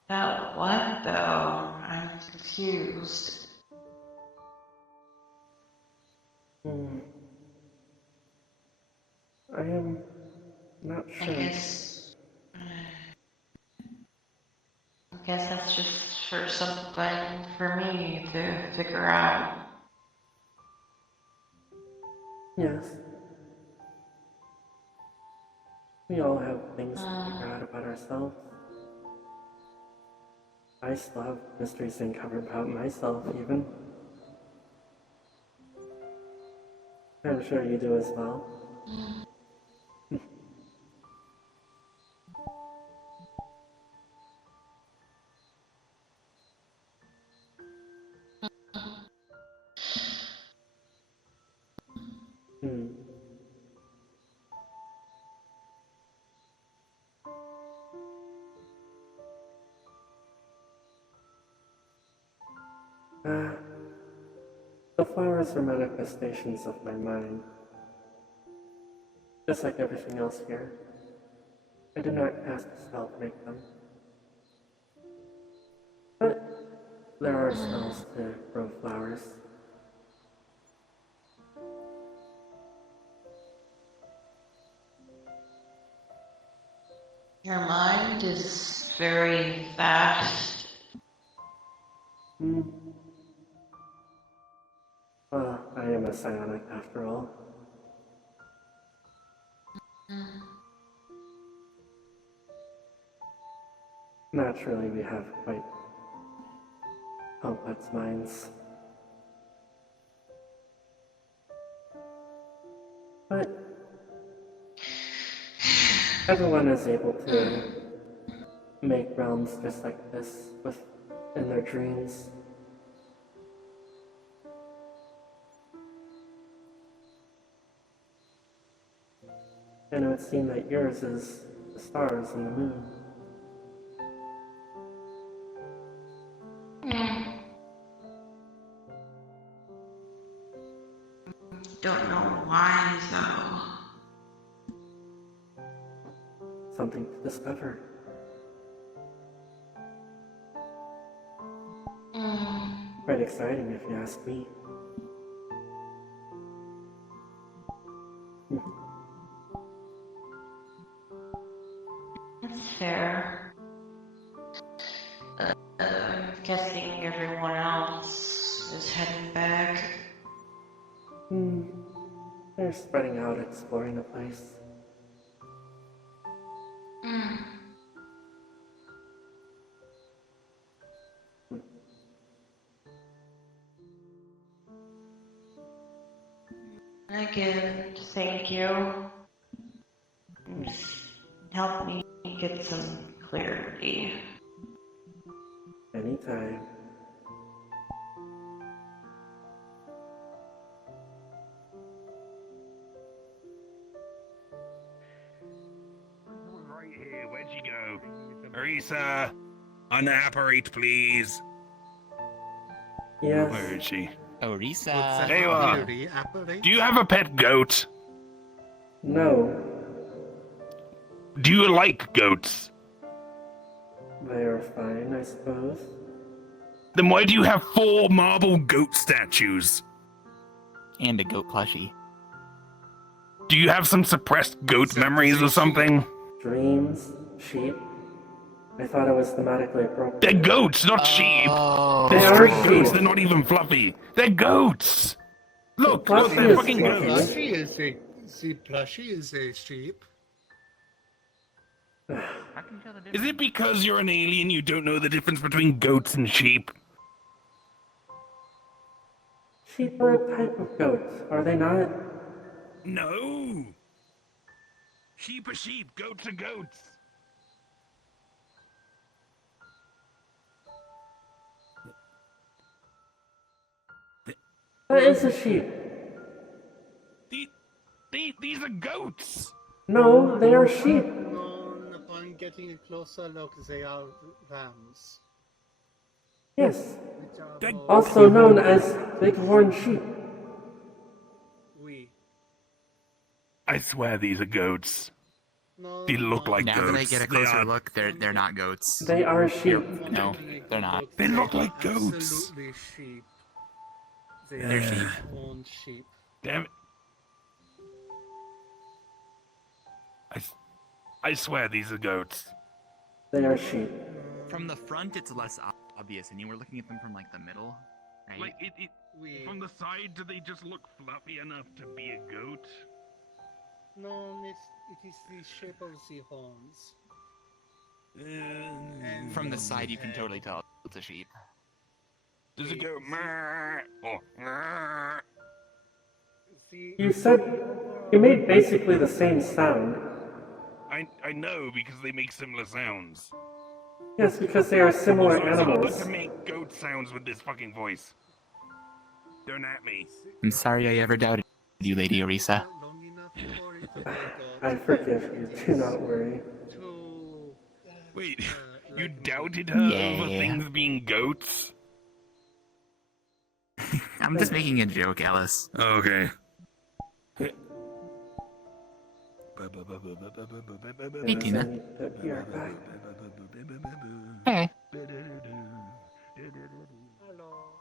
About what, though? I'm confused. I am not I sure. guess that's just for something for me to figure out. Yes. We all have things to figure out about ourselves. I still have mysteries to uncover about myself, even. I'm sure you do as well. The flowers are manifestations of my mind. Just like everything else here, I do not ask a spell to make them. But there are spells to grow flowers. Your mind is very vast. Well, I am a psionic after all. Naturally, we have quite complex minds. But everyone is able to make realms just like this in their dreams. And it would seem that yours is the stars and the moon. Don't know why, though. Something to discover. Quite exciting if you ask me. That's fair. I'm guessing everyone else is heading back. They're spreading out, exploring the place. Again, thank you. Help me get some clarity. Anytime. Right here, where'd you go? Orisa, unapparate, please. Yes. Where is she? Orisa. There you are. Do you have a pet goat? No. Do you like goats? They are fine, I suppose. Then why do you have 4 marble goat statues? And a goat plushie. Do you have some suppressed goat memories or something? Dreams, sheep. I thought it was thematically appropriate. They're goats, not sheep. They're They are straight goats, sheep. they're not even fluffy. They're goats. Look, Fluffy they're is fucking fluffy. goats. Plushie is a sheep. Is it because you're an alien you don't know the difference between goats and sheep? Sheep are a type of goat, are they not? No. Sheep are sheep, goats are goats. What is a sheep? These these are goats! No, they are sheep. Known upon getting a closer look, they are rams. Yes. Which are They're- more Also known as bighorn sheep. we. I swear these are goats. No, They look like Now goats. that I get a They closer are- look, they're not goats. They are sheep. No, they're not. They look are like goats. Absolutely sheep. They They're are sheep. own sheep. Damn it. I swear these are goats. They are sheep. From the front, it's less obvious, and you were looking at them from like the middle, right? Like, from the side, do they just look fluffy enough to be a goat? No, it is the shape of the horns. And From the of side, you can head. totally tell it's a sheep. Does it go meh or meh? You said you made basically the same sound. I know because they make similar sounds. Yes, because they are similar So it's hard animals. to make goat sounds with this fucking voice. Don't at me. I'm sorry I ever doubted you, Lady Orisa. Long enough for it to be a goat. I forgive you, do not worry. To, Wait, uh, you like doubted her over Yeah. things being goats? I'm just making a joke, Alice. Okay. Hey, Tina. Be right back. Hey. Hello.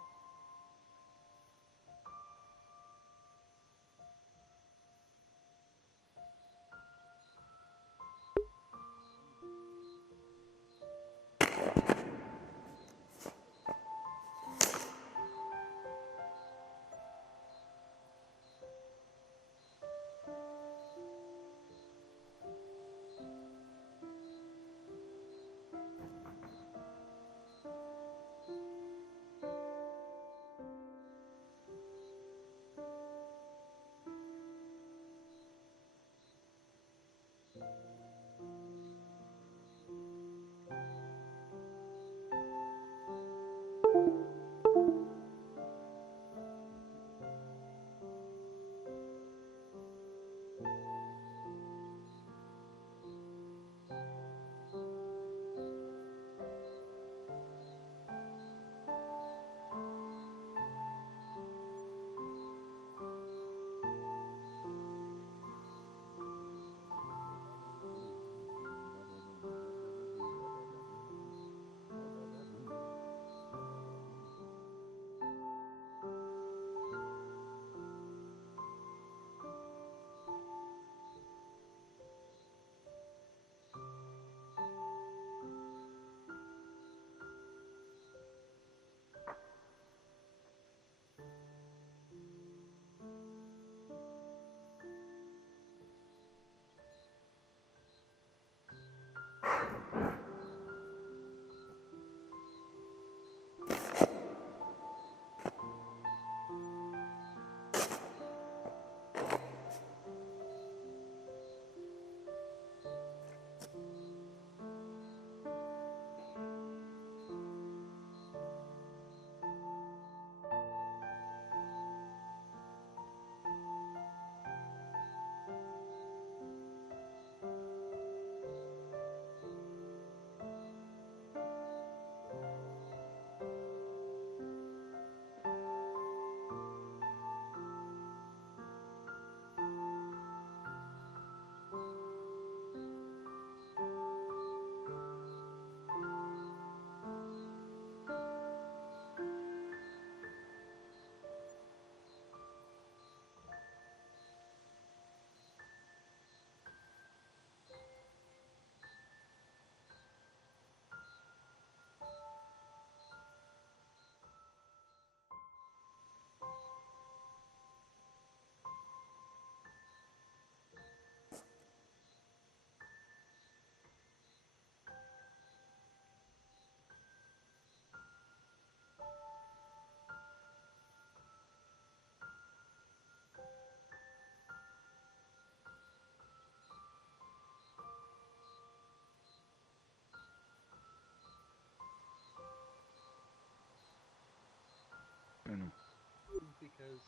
Because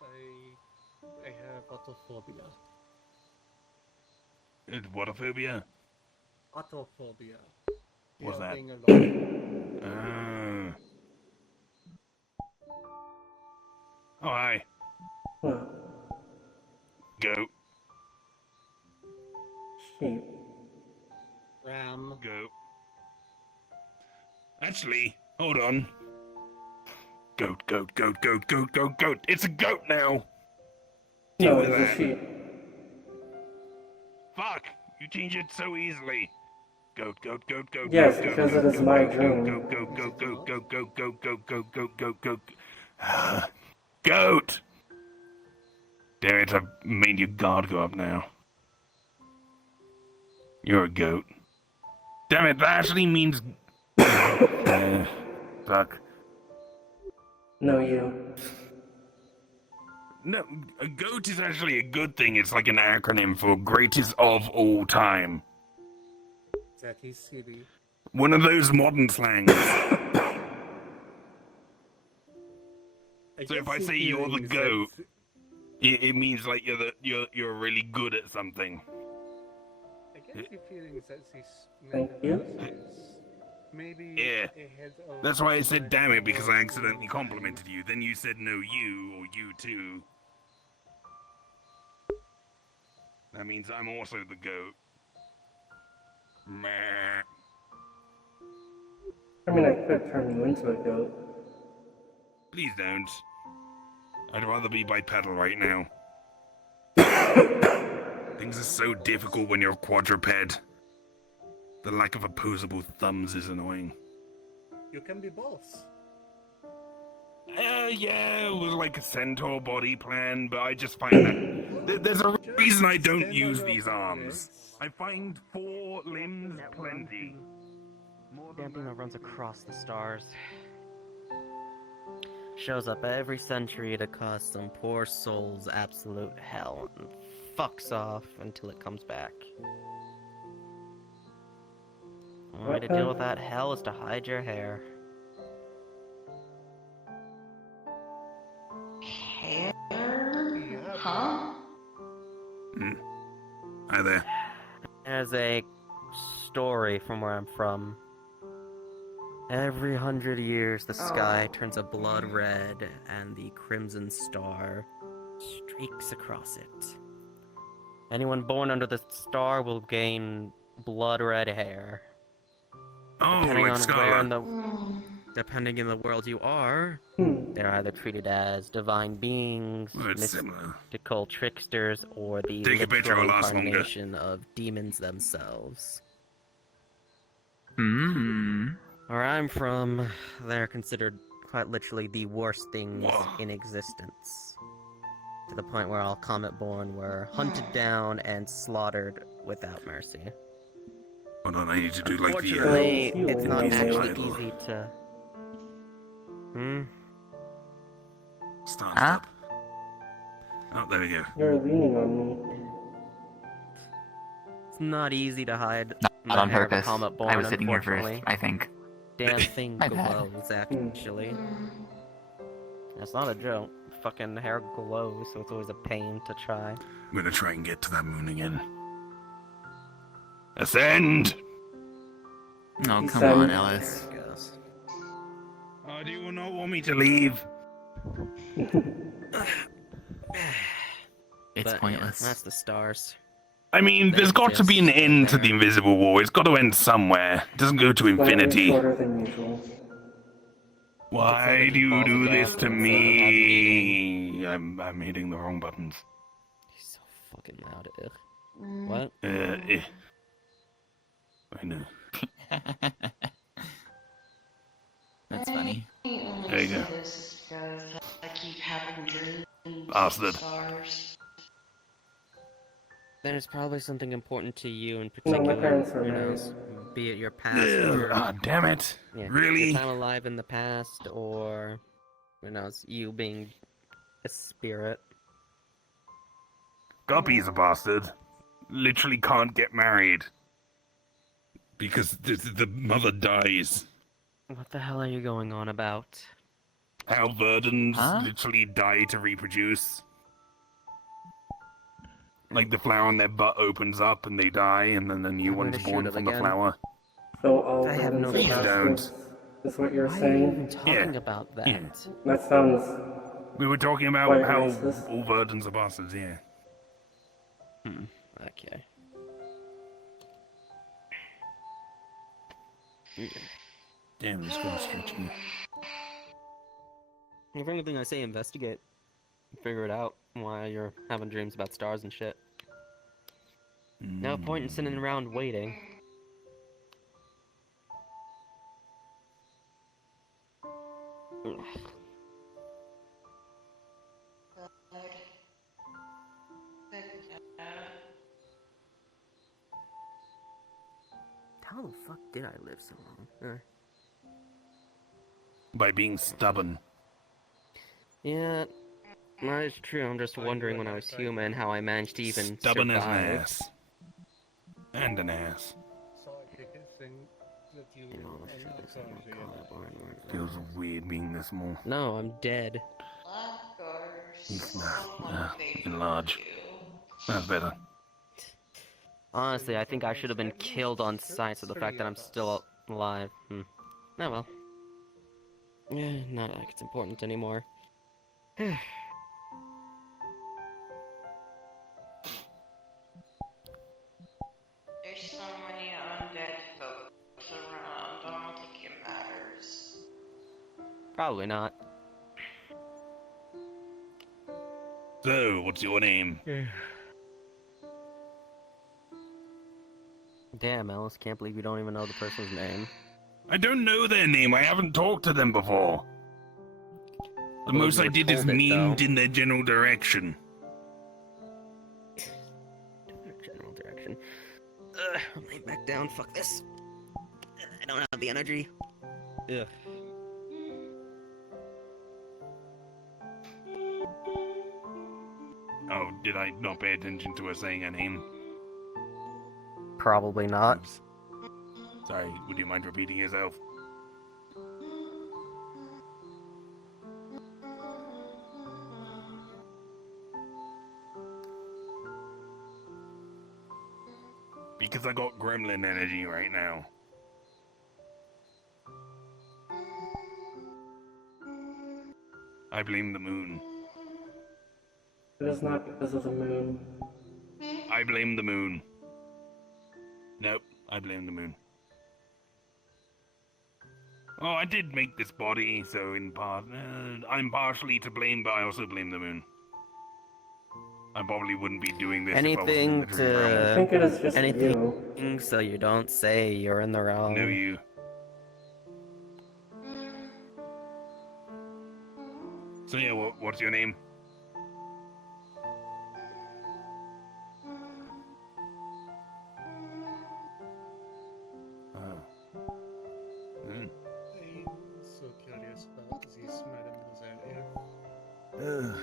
I have autophobia. Watophobia? Autophobia. What's that? Being alone. Oh, hi. What? Goat. Sheep. Ram. Goat. Actually, hold on. Goat, goat, goat, goat, goat, goat, goat. It's a goat now. Deal No, with it's a that. sheep. Fuck! You change it so easily. Goat, goat, goat, goat, Yes, goat, because goat, it is goat, my goat, dream. goat, goat, goat, goat, goat, goat, goat, goat, goat, goat, goat, goat, goat. Goat! Damn it, I've made your guard go up now. You're a goat. Damn it, that actually means... Fuck. No, you. No, a goat is actually a good thing. It's like an acronym for greatest of all time. Zeki City. One of those modern slangs. So if I say you're the goat, it means like you're really good at something. I get the feeling that this Thank you. maybe Yeah. ahead of That's why I said damn it, because I our accidentally complimented you. Then you said no you, or you too. That means I'm also the goat. Meh. I mean, I could turn you into a goat. Please don't. I'd rather be bipedal right now. Things are so difficult when you're a quadruped. The lack of opposable thumbs is annoying. You can be both. Yeah, with like a centaur body plan, but I just find that there's a reason I don't use these arms. I find 4 limbs plenty. Damn thing that runs across the stars. Shows up every century to cause some poor soul's absolute hell and fucks off until it comes back. The only way to deal with that hell is to hide your hair. Hair? Huh? Hi there. There's a story from where I'm from. Every 100 years, the sky turns a blood red, and the crimson star streaks across it. Anyone born under the star will gain blood red hair. Oh, Depending like on Scarlet. where in the depending in the world you are, they're either treated as divine beings, Well, it's similar. mystical tricksters, or the Take a picture, literal it'll last longer. incarnation of demons themselves. Where I'm from, they're considered quite literally the worst things in existence. To the point where all Comet-born were hunted down and slaughtered without mercy. Hold on, I need to do like the... Unfortunately, it's not the actually title. easy to... Start up. Oh, there we go. You're leaning on me. It's not easy to hide Not the on hair of a purpose. Comet-born, I was sitting here first, unfortunately. I think. Damn thing My bad. glows, actually. That's not a joke. Fucking hair glows, so it's always a pain to try. I'm gonna try and get to that moon again. Ascend! Oh, come on, Ellis. Oh, do you not want me to leave? It's But, pointless. Yeah, that's the stars. I mean, there's got to be an end to the Invisible War. It's got to end somewhere. It doesn't go to Slightly infinity. shorter than usual. Why do you do this to me? I'm hitting the wrong buttons. He's so fucking loud. Ugh. What? I know. That's funny. There you go. This because I keep having dreams Bastard. of stars. There's probably something important to you in No, my particular. parents are Who married. knows? Be it your past Ugh, or... ah, damn it. Yeah, Really? your time alive in the past, or... Who knows? You being a spirit. Guppy's a bastard. Literally can't get married. Because the mother dies. What the hell are you going on about? How Verdans literally die to reproduce. Like the flower on their butt opens up and they die, and then the new I'm one's gonna shoot born it from the again. flower. So all I have no verdants are Please don't. bastards, is what you're Why are you even saying? talking Yeah. about that? Yeah. That sounds We were talking about quite how racist. all virgins are bastards, yeah. Okay. Damn, this girl's stretching. If anything, I say investigate. Figure it out why you're having dreams about stars and shit. No point in sitting around waiting. Ugh. How the fuck did I live so long? By being stubborn. Yeah, that is true. I'm just wondering when I was human how I managed to even Stubborn as an survive. ass. And an ass. So I take it thing that you are not currently alive. Feels weird being this small. No, I'm dead. He's enlarge. That's better. Honestly, I think I should have been killed on sight, so the fact that I'm still alive. Oh well. Yeah, not like it's important anymore. There's so many undead folks around, I don't think it matters. Probably not. So, what's your name? Damn, Alice, can't believe you don't even know the person's name. I don't know their name. I haven't talked to them before. The Well, most you I were did is told it, memed though. in their general direction. General direction. I'm laying back down, fuck this. I don't have the energy. Ugh. Oh, did I not pay attention to her saying her name? Probably not. Oops. Sorry, would you mind repeating yourself? Because I got gremlin energy right now. I blame the moon. It is not because of the moon. I blame the moon. Nope, I blame the moon. Oh, I did make this body, so in part, I'm partially to blame, but I also blame the moon. I probably wouldn't be doing this if I wasn't in the dream realm. I think it is just anything you. so you don't say you're in the wrong. No, you. So yeah, what's your name? I'm so curious about this, Mademoiselle.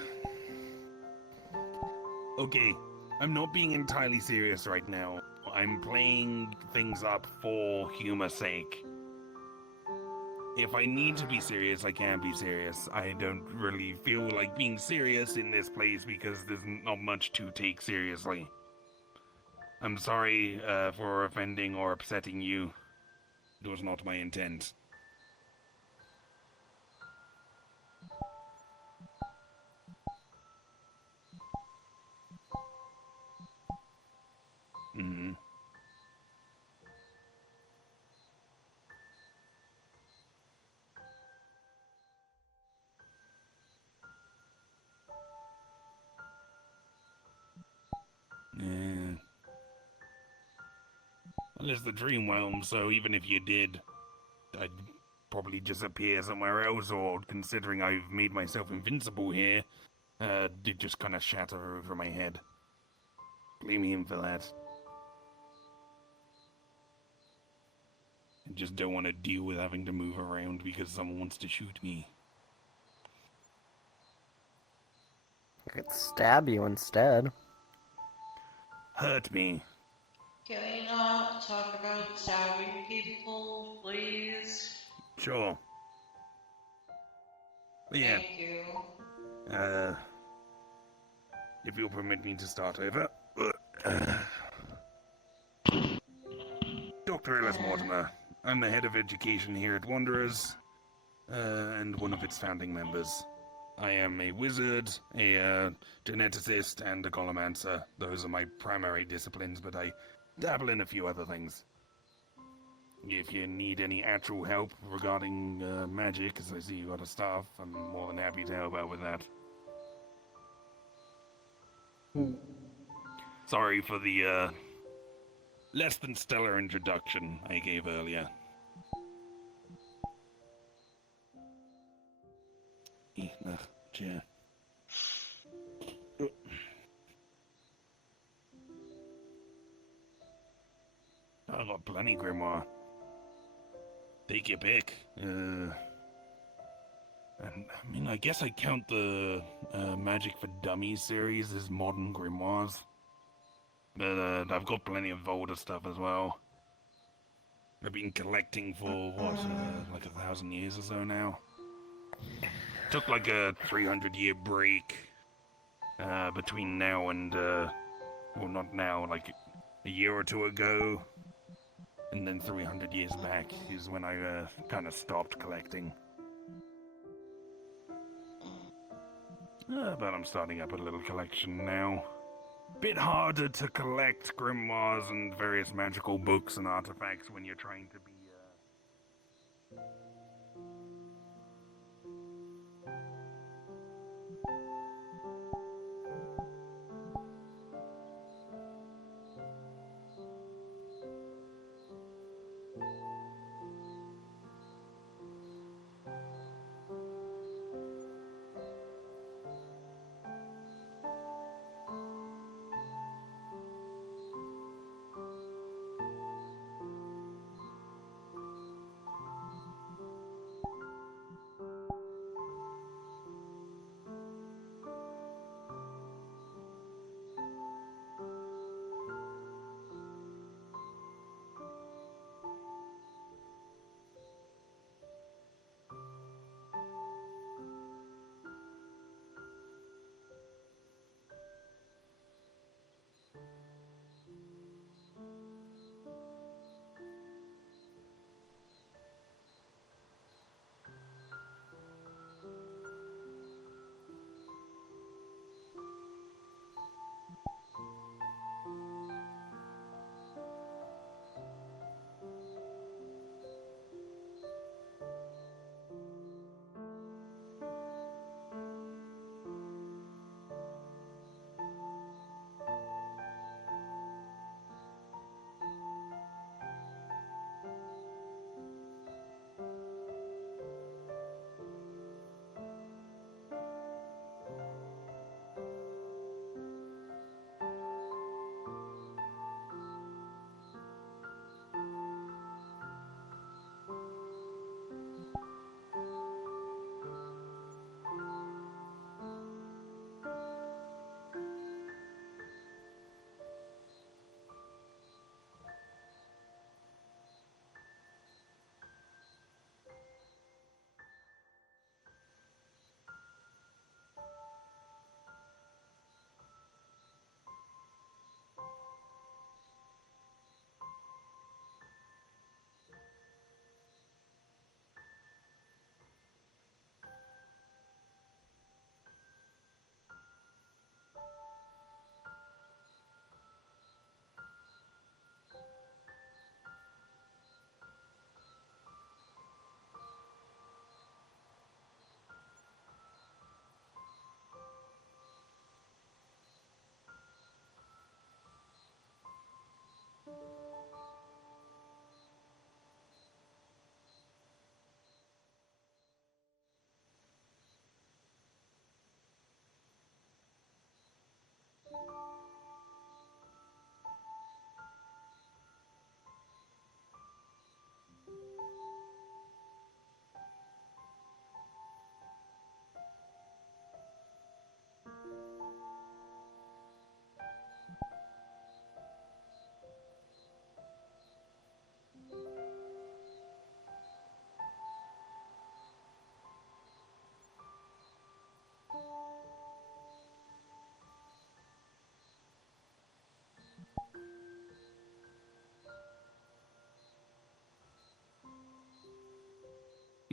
Okay, I'm not being entirely serious right now. I'm playing things up for humor's sake. If I need to be serious, I can be serious. I don't really feel like being serious in this place because there's not much to take seriously. I'm sorry for offending or upsetting you. It was not my intent. Mm-hmm. Yeah. Well, it's the dream realm, so even if you did, I'd probably just appear somewhere else, or considering I've made myself invincible here, did just kind of shatter over my head. Blame him for that. I just don't want to deal with having to move around because someone wants to shoot me. I could stab you instead. Hurt me. Can we not talk about stabbing people, please? Sure. But yeah. Thank you. If you'll permit me to start over. Dr. Ellis Mortimer. I'm the head of education here at Wanderers, and one of its founding members. I am a wizard, a geneticist, and a golemancer. Those are my primary disciplines, but I dabble in a few other things. If you need any actual help regarding magic, as I see you got a staff, I'm more than happy to help out with that. Sorry for the less than stellar introduction I gave earlier. Chair. I've got plenty, Grimoire. Take your pick. I guess I count the Magic for Dummies series as modern grimoires. But I've got plenty of older stuff as well. I've been collecting for, like 1,000 years or so now. Took like a 300-year break between now and, well, not now, like a year or two ago. And then 300 years back is when I kind of stopped collecting. But I'm starting up a little collection now. Bit harder to collect grimoires and various magical books and artifacts when you're trying to be,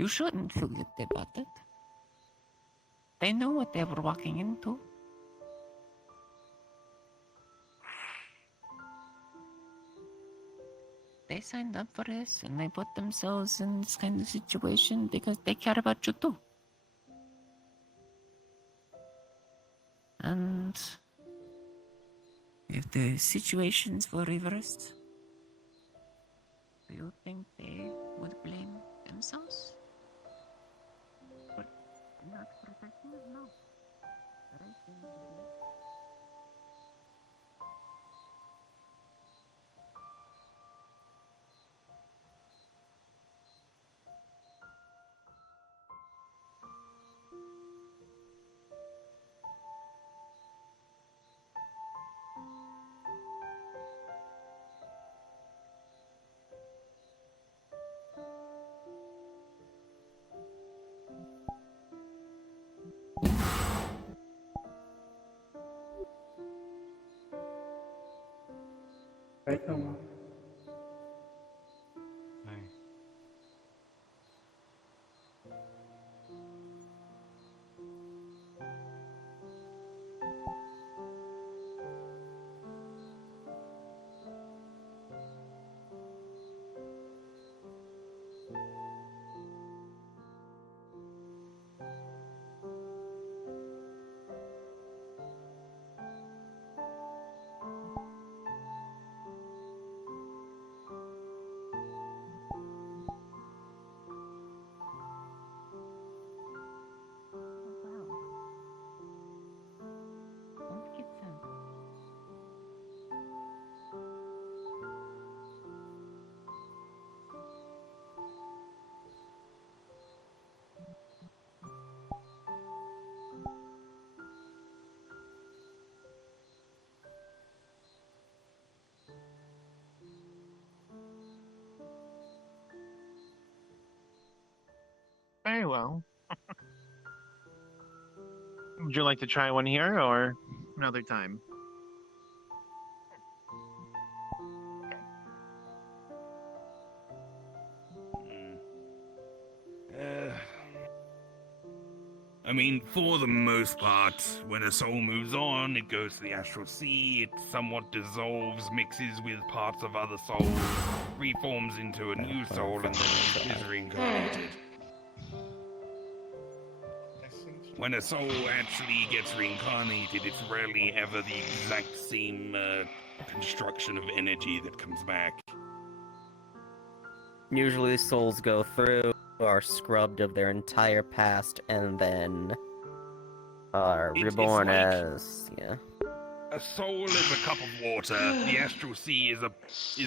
You shouldn't feel guilty about it. They knew what they were walking into. They signed up for this and they put themselves in this kind of situation because they care about you too. And if the situations were reversed, do you think they would blame themselves? For not protecting us? No. The right thing to do. Right, Elmo? Don't get sad. Very well. Would you like to try one here or another time? I mean, for the most part, when a soul moves on, it goes to the astral sea, it somewhat dissolves, mixes with parts of other souls, reforms into a new soul, and then is reincarnated. When a soul actually gets reincarnated, it's rarely ever the exact same construction of energy that comes back. Usually souls go through, are scrubbed of their entire past, and then are It's reborn like- as, yeah. A soul is a cup of water. The astral sea is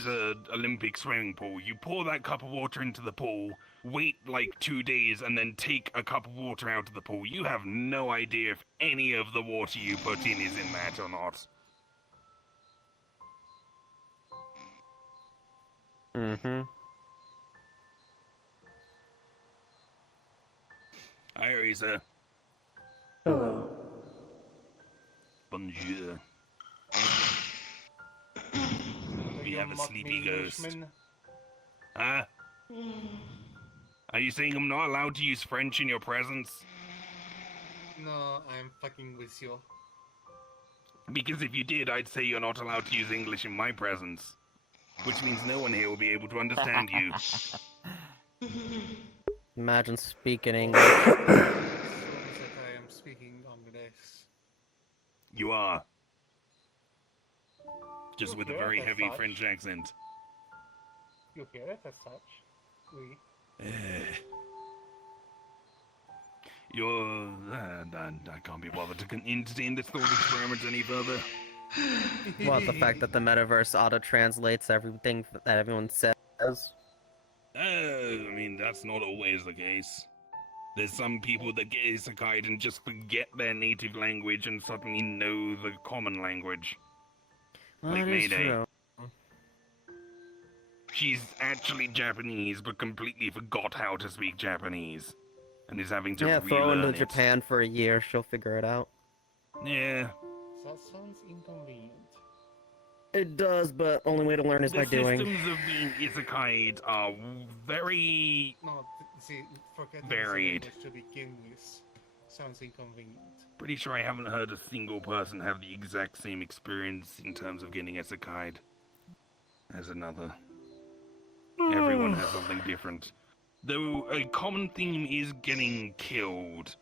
a Olympic swimming pool. You pour that cup of water into the pool, wait like 2 days, and then take a cup of water out of the pool. You have no idea if any of the water you put in is in that or not. Mm-hmm. Hi, Orisa. Hello. Bonjour. We You have a mock sleepy me, ghost. Englishman? Huh? Are you saying I'm not allowed to use French in your presence? No, I'm fucking with you. Because if you did, I'd say you're not allowed to use English in my presence. Which means no one here will be able to understand you. Imagine speaking English. Assumes that I am speaking English. You are. Just with a Okay, very as heavy such. French accent. You hear it as such? Oui. You're... I can't be bothered to entertain this thought experiment any further. Well, the fact that the metaverse auto-translates everything that everyone says. I mean, that's not always the case. There's some people that get isekai'd and just forget their native language and suddenly know the common language. Like That is Mayday. true. She's actually Japanese, but completely forgot how to speak Japanese. And is having to Yeah, throw relearn into it. Japan for a year, she'll figure it out. Yeah. That sounds inconvenient. It does, but only way to learn is The by doing. systems of being isekai'd are very No, see, forgetting varied. to begin with sounds inconvenient. Pretty sure I haven't heard a single person have the exact same experience in terms of getting isekai'd as another. Everyone has something different. Though a common theme is getting killed